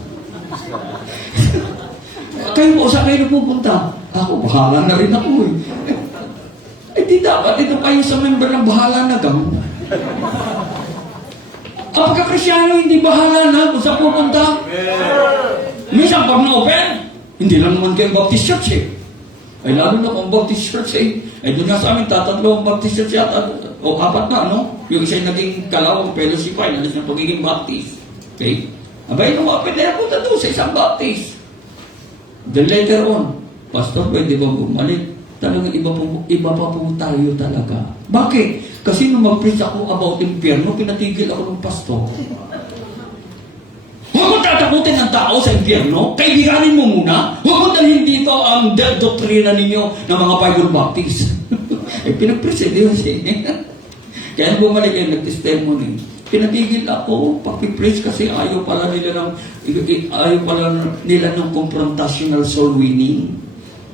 Kayo po, saan kayo pupunta? Ako, bahala na rin ako eh. Eh di dapat ito kayo sa member ng bahala na gang. Ang pagkakrisyano, hindi bahala na kung saan pupunta. Minsan pag na-open, hindi lang naman kayo Baptist Church eh. Ay lalo na kung Baptist Church eh. Ay doon nga sa amin, tatatlo ang Baptist Church yata. O 4 na, no? Yung isa yung naging kalawang fellowship ay nalis ng pagiging Baptist. Okay? Abay, nung open na punta doon sa isang Baptist. Then later on, Pastor, pwede ba bumalik? Talagang iba pa po tayo talaga. Bakit? Kasi nung mag-preach ako about impyerno, pinatigil ako ng pastor. Huwag mo tatakutin ang tao sa impyerno. Kaibiganin mo muna. Huwag mo dalhin dito ang doktrina ninyo ng mga Bible Baptist. Eh, pinag-preach eh, di ba siya? Kaya bumalik yung nag-testimony. Pinatigil ako pag-preach kasi ayaw pala nila ng confrontational soul winning.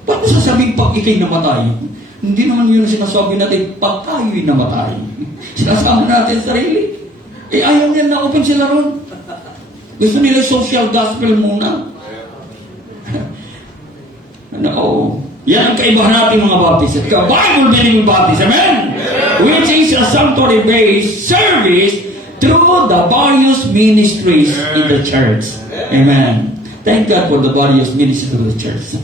Paano sasabihin pag ikay namatay? Hindi naman yun ang sinasabi natin pag tayo'y namatay. Sinasama natin sarili. Ayaw nila na-open sila ron. Gusto nila social gospel muna. Oo. Yan ang kaibahan natin mga Baptist. Bible-believing Baptist. Amen? Which is a sanctuary-based service through the various ministries in the church. Amen. Thank God for the various ministries of the church.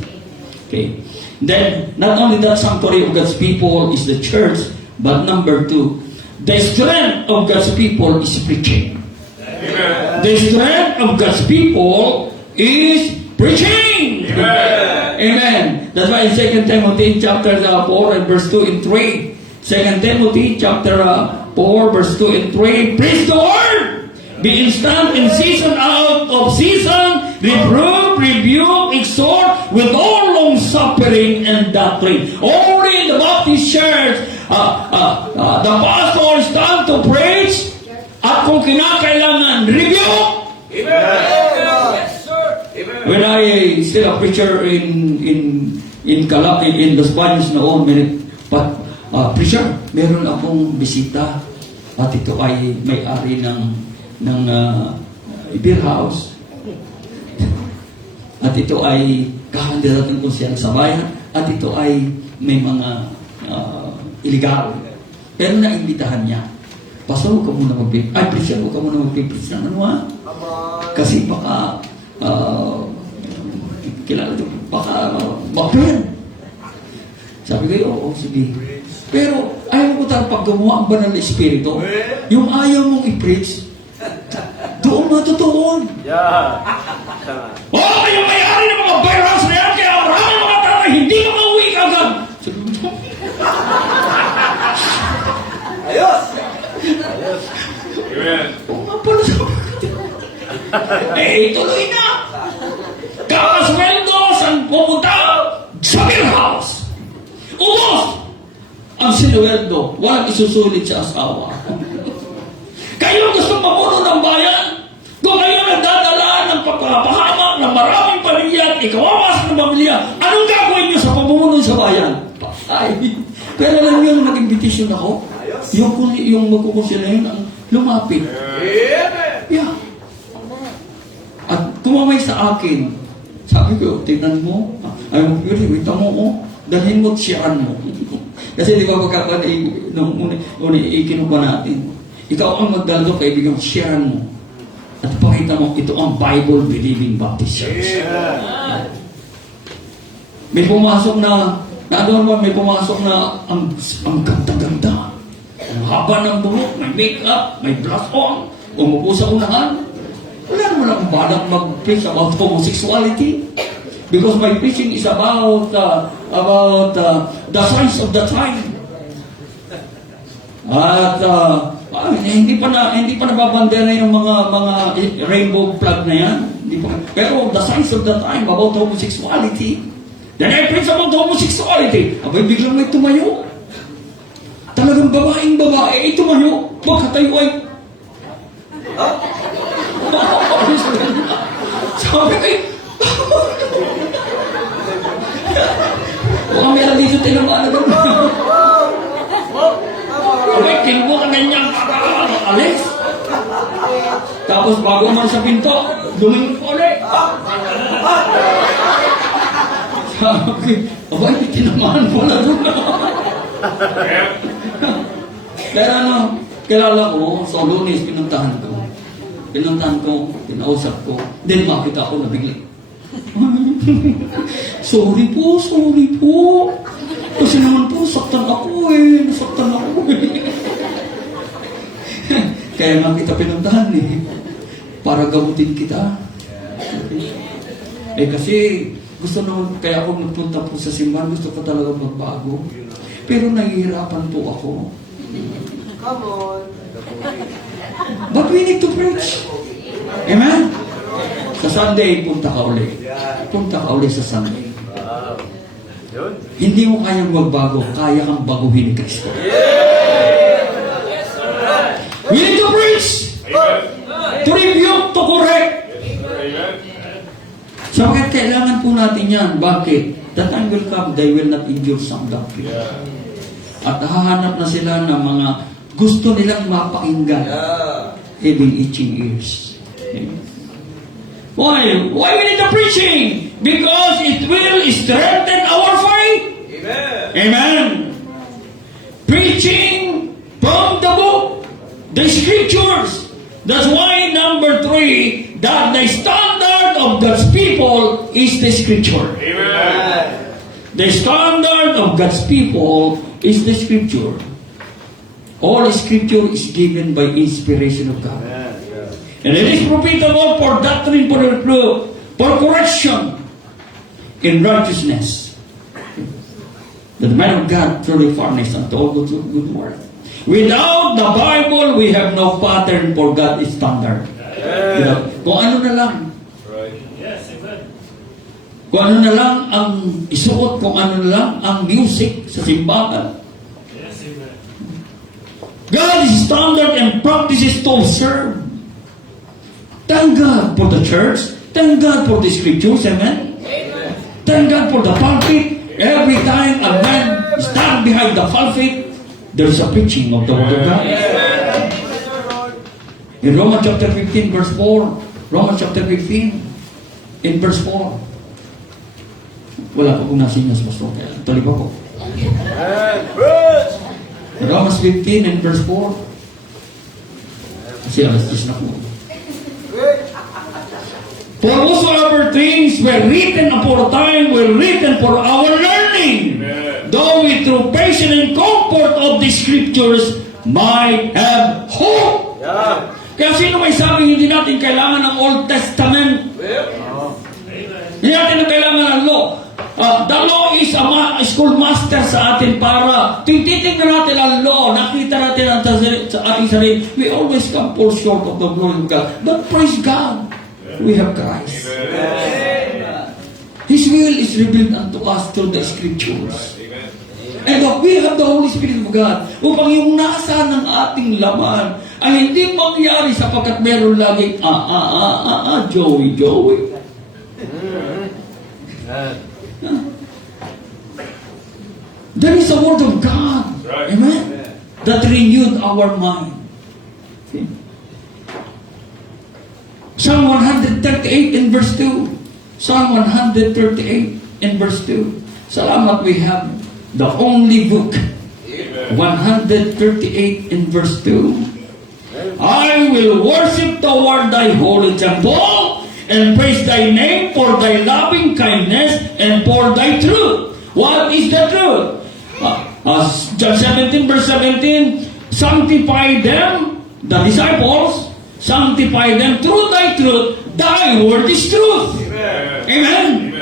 Okay. Then, not only that sanctuary of God's people is the church, but number 2, the strength of God's people is preaching. Amen. The strength of God's people is preaching. Amen. That's why in 2 Timothy chapter 4 and verse 2 and 3, 2 Timothy chapter 4 verse 2 and 3, preach the word. Be instant in season, out of season, reprove, rebuke, exhort with all long suffering and doctrine. Only in the Baptist church, the pastor stand to preach, at kung kinakailangan, rebuke. Yes, sir. When I still a preacher in Los Baños noon, preacher, meron akong bisita at ito ay may-ari ng beer house. At ito ay kakandidatang konsyal sa bayan. At ito ay may mga illegal. Pero naimbitahan niya. Pastor, huwag ka muna mag-preach. Ay, preacher, huwag ka muna mag-preach ng ano ha? Kasi baka kilala ito, baka mag-burn. Sabi ko, oo, sige. Pero ayaw mo tayo pag gumawa ang banal na espiritu. Yung ayaw mong i-preach, doon matutuon. Yeah. Oh, yung may-ari ng mga beer house na yan, kaya marami mga tao hindi ka mauwi agad. Ayos! Amen. Oo nga pala sa tuloy na. Kakasweldo saan pumunta sa beer house. Ubos ang sinuweldo, walang isusulit sa asawa. Kayo gusto mamuno ng bayan? Kung kayo nagdadala ng pagpapahamak ng maraming pamilya at ikawawas ng pamilya, anong gagawin niyo sa pamumuno sa bayan? Patay. Pero alam niyo, nag-invitation ako. Yung magkukusya na yun, ang lumapit. Yeah. At kumamay sa akin. Sabi ko, tingnan mo. Ay, wait mo, oh. Dalhin mo at siyaan mo. Kasi di ba pagkakan nung ikinuha natin, ikaw ang magdalo, kaibigan, siyaan mo. At pakita mo, ito ang Bible-believing Baptist Church. May pumasok na, may pumasok na ang ganda-ganda. Ang haba ng buhok, may make-up, may blush on, umupo sa unahan. Wala naman ang balak mag-preach about homosexuality. Because my preaching is about the signs of the time. At hindi pa nababandera yung mga rainbow flag na yan. Pero the signs of the time about homosexuality. Then I preach about homosexuality. Abay, biglang may tumayo. Talagang babaeng babae ay tumayo. Pagkatayo ay sabi ko baka meron dito tinamaan na doon. Okay, tingbo ka ganyan para alis. Tapos bago man sa pinto, lumingin ko ulit. Sabi ko, abay, tinamaan po na doon. Kaya kilala ko, sa Lunes, pinuntahan ko, pinausap ko, then makita ko na bigla. Sorry po. Kasi naman po, nasaktan ako eh. Kaya nga kita pinuntahan eh. Para gamutin kita. Kasi gusto naman, kaya ako nagpunta po sa simbahan, gusto ko talaga magbago. Pero nahihirapan po ako. Come on! But we need to preach. Amen? Sa Sunday, punta ka uli. Punta ka uli sa Sunday. Yun. Hindi mo kayang magbago, kaya kang baguhin ni Kristo. We need to preach! Sapagkat kailangan po natin yan. Bakit? The time will come, they will not endure sound doctrine. At hahanap na sila ng mga gusto nilang mapakinggan. Even itching ears. Amen. Why? Why we need the preaching? Because it will strengthen our faith. Amen. Preaching from the book, the scriptures. That's why number 3, that the standard of God's people is the scripture. The standard of God's people is the scripture. All scripture is given by inspiration of God. And it is profitable for doctrine, for reproof, for correction in righteousness. That the man of God truly furnished unto all good work. Without the Bible, we have no pattern for God's standard. Kung ano na lang. Kung ano na lang ang isuot, kung ano na lang ang music sa simbahan. God is standard and practices to observe. Thank God for the church. Thank God for the scriptures. Amen? Thank God for the pulpit. Every time a man stands behind the pulpit, there is a preaching of the Word of God. In Romans chapter 15, verse 4. Romans chapter 15, in verse 4. Wala pa kung nasinyas, Pastor. Tuloy pa po. Romans 15 and verse 4. Kasi alas 10 na po. For whatsoever things were written aforetime were written for our learning, though we through patience and comfort of the scriptures might have hope. Kaya sino may sabi hindi natin kailangan ng Old Testament? Hindi natin kailangan ng law. The law is a schoolmaster sa atin para tititingnan natin ang law, nakita natin ang sa ating sarili. We always come fall short of the glory of God. But praise God, we have Christ. His will is revealed unto us through the scriptures. And we have the Holy Spirit of God upang yung nasa ng ating laman ay hindi mangyari sapagkat meron laging Joey. There is a word of God. Amen. That renewed our mind. Okay. Psalm 138 in verse 2. Psalm 138 in verse 2. Salamat, we have the only book. 138 in verse 2. I will worship toward thy holy temple and praise thy name for thy loving kindness and for thy truth. What is the truth? John 17 verse 17, sanctify them, the disciples, sanctify them through thy truth. Thy word is truth. Amen.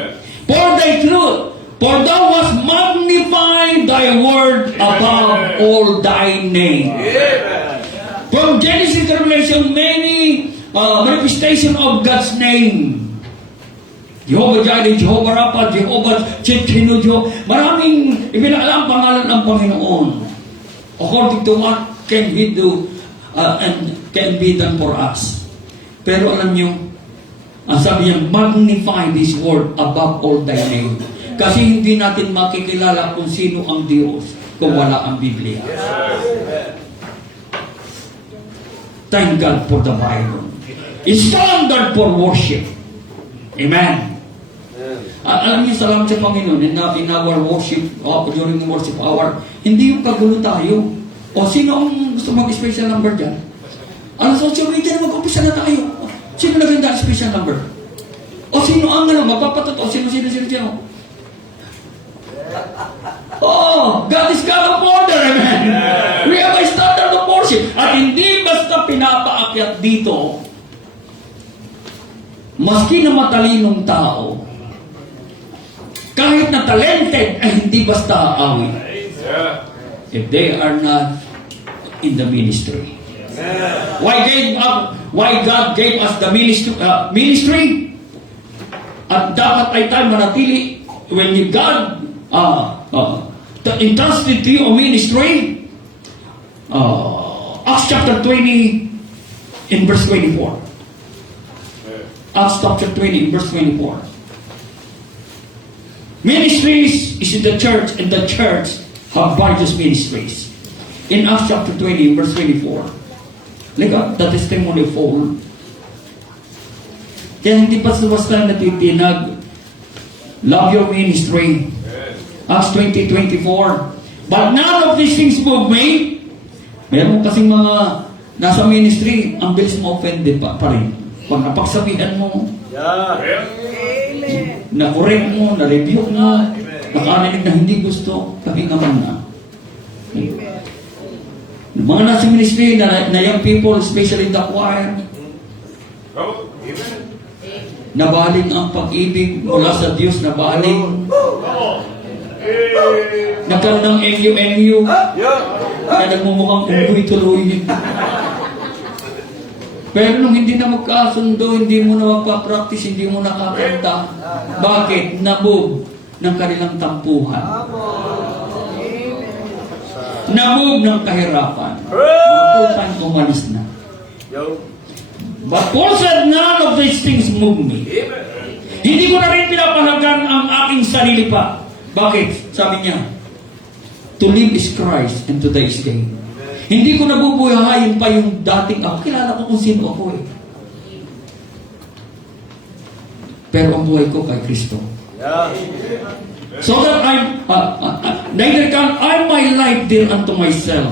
For thy truth. For thou hast magnified thy word above all thy name. From Genesis to Revelation, many manifestation of God's name. Jehovah Jireh, Jehovah Rapha, Jehovah Tsidkenu, maraming ibinaalam pangalan ng Panginoon. According to what can we do and can be done for us. Pero alam nyo, ang sabi niya, magnify this word above all thy name. Kasi hindi natin makikilala kung sino ang Diyos kung wala ang Biblia. Thank God for the Bible. It's standard for worship. Amen. Alam niyo, salamat sa Panginoon in our worship, during the worship hour, hindi yung kagulo tayo. O sino ang gusto mag-special number dyan? Alas 8 media na mag-umpisa na tayo. Sino naganda ang special number? O sino ang mapapatot? O sino? Oh, God is God of order, amen. We have a standard of worship. At hindi basta pinapaakyat dito, maski na matalinong tao, kahit na talented, ay hindi basta aawit. If they are not in the ministry. Why God gave us the ministry? At dapat ay tayo manatili when God entrusted to you a ministry. Acts chapter 20 in verse 24. Acts chapter 20 in verse 24. Ministries is in the church, and the church have various ministries. In Acts chapter 20, verse 24, look at the testimony of Paul. Kaya hindi pa basta natitinag. Love your ministry. Acts 20:24. But none of these things move me. Meron kasing mga nasa ministry, ang bilis mo offended pa rin. Pag napagsabihan mo, na-correct mo, na-review mo, nakarinig na hindi gusto, kami naman na. Mga nasa ministry, na young people, especially in the choir, nabaling ang pag-ibig mula sa Diyos, nabaling. Nagkaroon ng NU, kaya nagmumukhang tuloy-tuloy. Pero nung hindi na magkasundo, hindi mo na magpa-practice, hindi mo nakakanta. Bakit? Nabog ng kanilang tampuhan. Nabog ng kahirapan. Mga umalis na. But Paul said, none of these things move me. Hindi ko na rin pinapahalagan ang aking sarili pa. Bakit? Sabi niya, to live is Christ and to die is gain. Hindi ko nabubuhayin pa yung dating ako. Kilala ko kung sino ako eh. Pero ang buhay ko kay Kristo. So that neither can I my life deal unto myself,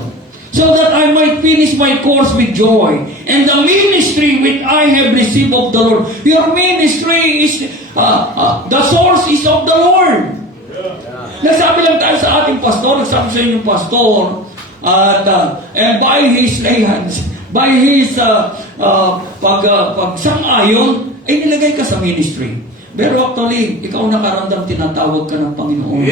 so that I might finish my course with joy, and the ministry which I have received of the Lord. Your ministry is, the source is of the Lord. Nasabi lang tayo sa ating pastor, nagsabi sa inyong pastor, and by his hands, by his pagsang-ayon, ay nilagay ka sa ministry. Pero actually, ikaw nakaramdam, tinatawag ka ng Panginoon.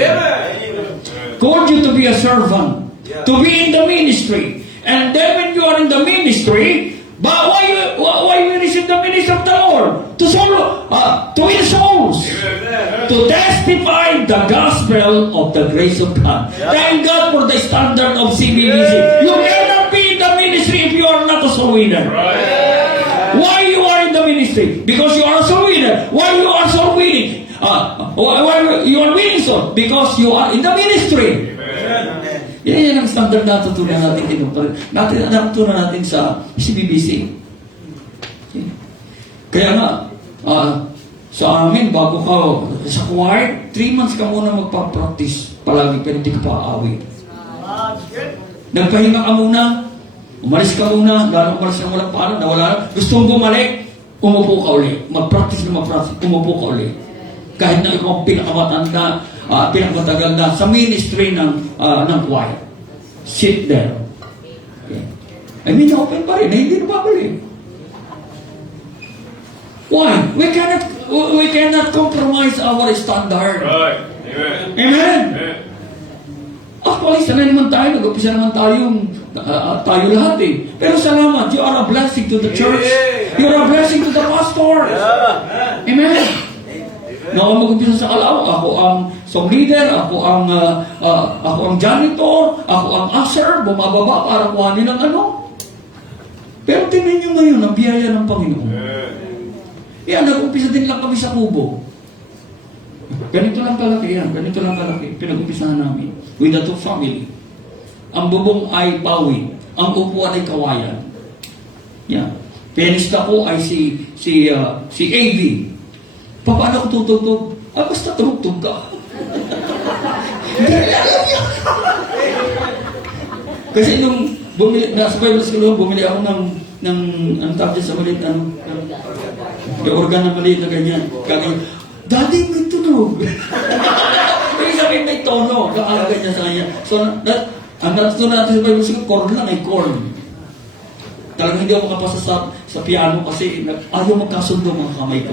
Called you to be a servant, to be in the ministry. And then when you are in the ministry, but why you receive the ministry of the Lord? To win souls. To testify the gospel of the grace of God. Thank God for the standard of CBBC. You cannot be in the ministry if you are not a soul winner. Why you are in the ministry? Because you are a soul winner. Why you are soul winning? Why you are winning soul? Because you are in the ministry. Yan ang standard na natutunan natin natutunan natin sa CBBC. Kaya nga, sa amin, bago ka sa choir, 3 months ka muna magpa-practice palagi, pero hindi ka pa aawi. Nagpahinga ka muna, umalis ka muna, lalo umalis na walang paano, nawala, gusto mong bumalik, umupo ka uli. Mag-practice na mag-practice, umupo ka uli. Kahit na ikaw pinakamatanda, pinakamatagal na sa ministry ng choir. Sit there. Okay. I mean, open pa rin, hindi na babalik. Why? We cannot compromise our standard. Right. Amen? Actually, sanay naman tayo, nag-upisa naman tayo lahat eh. Pero salamat, you are a blessing to the church. You are a blessing to the pastor. Amen? Nung ako mag-upisa sa Kalaw, ako ang song leader, ako ang janitor, ako ang usher, bumababa para kuhanin ng ano. Pero tingnan nyo ngayon, ang biyaya ng Panginoon. Yan, nag-umpisa din lang kami sa kubo. Ganito lang kalaki yan, ganito lang kalaki. Pinag-umpisahan namin. With the 2 family. Ang bubong ay pawi. Ang upuan ay kawayan. Yan. Pianista ko ay si AV. Paano ko tutugtog? Basta tumugtog ka. Kasi nung nasa Bible School, bumili ako ng ang tawag sa maliit, yung organ na maliit na ganyan. Daddy, may tunog. May sabihin may tono. Kaaga niya sa kanya. So, ang natutunan natin sa Bible School, chord lang ay chord. Talagang hindi ako makapasa sa piano kasi ayaw magkasundo mga kamay ko.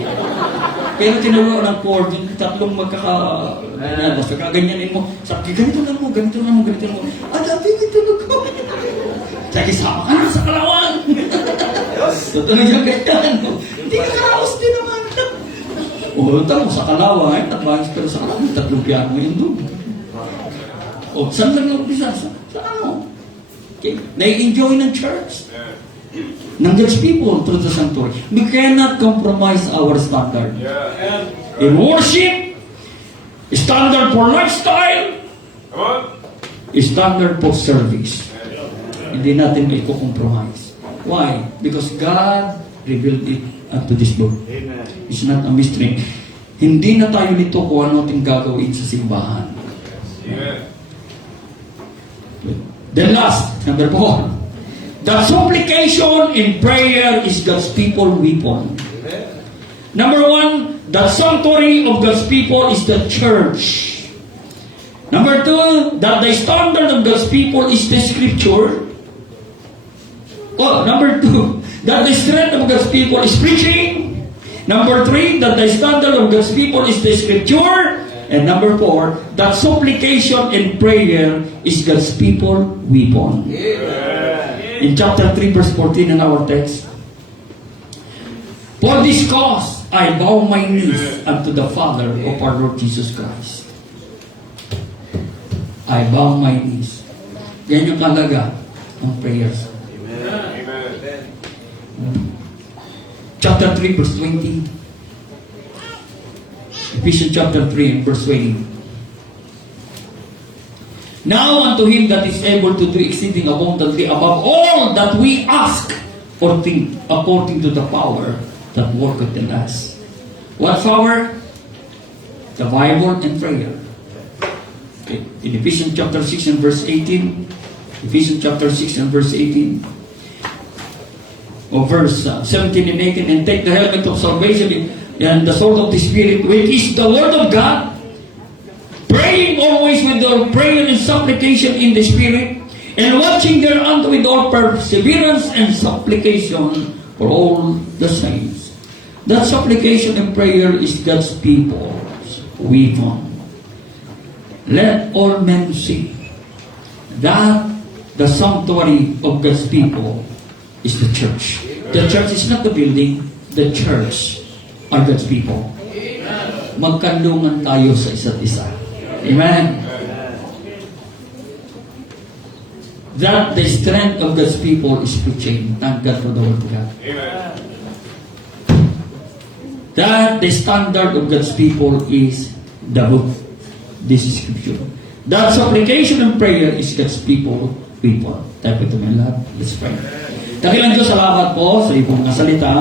Pero tinuro ng chord, yung tatlong basta kaganyanin mo. Sabi, ganito lang mo. Daddy, may tunog ko. Sabi, sama ka na sa Kalawang. Totoo yung ganyan. Hindi ka karaos din naman. Tama sa Kalawang, advance, pero sa Kalawang, tatlong piano yun doon. Saan lang nag-umpisa? Sa ano? Okay. Na-enjoy ng church. Ng God's people through the sanctuary. We cannot compromise our standard. In worship, Standard for lifestyle, Come on. standard for service. Hindi natin may compromise. Why? Because God revealed it unto this book. Amen. It's not a mystery. Hindi na tayo nito kung ano ating gagawin sa simbahan. Amen. Then last, number 4. The supplication in prayer is God's people weapon. Number 1, the sanctuary of God's people is the church. Number 2, that the standard of God's people is the scripture. Oh, number 2, that the strength of God's people is preaching. Number 3, that the standard of God's people is the scripture. And number 4, that supplication and prayer is God's people weapon. In chapter 3, verse 14 in our text, for this cause I bow my knees unto the Father of our Lord Jesus Christ. I bow my knees. Yan yung kalaga ng prayers. Amen. Chapter 3, verse 20. Ephesians chapter 3, verse 20. Now unto him that is able to do exceeding abundantly above all that we ask or think, according to the power that worketh in us. What power? The Bible and prayer. Okay. In Ephesians chapter 6 and verse 18, Ephesians chapter 6 and verse 18, or verse 17 and 18, and take the helmet of salvation and the sword of the Spirit, which is the word of God, praying always with all prayer and supplication in the Spirit, and watching thereunto with all perseverance and supplication for all the saints. That supplication and prayer is God's people's weapon. Let all men see that the sanctuary of God's people is the church. The church is not the building, the church are God's people. Magkandungan tayo sa isa't isa. Amen. That the strength of God's people is preaching. Thank God for the word of God. Amen. That the standard of God's people is the book. This is scripture. That supplication and prayer is God's people. Tayo po ito may lahat. Let's pray. Dakilang Diyos, salamat po sa iyong mga salita.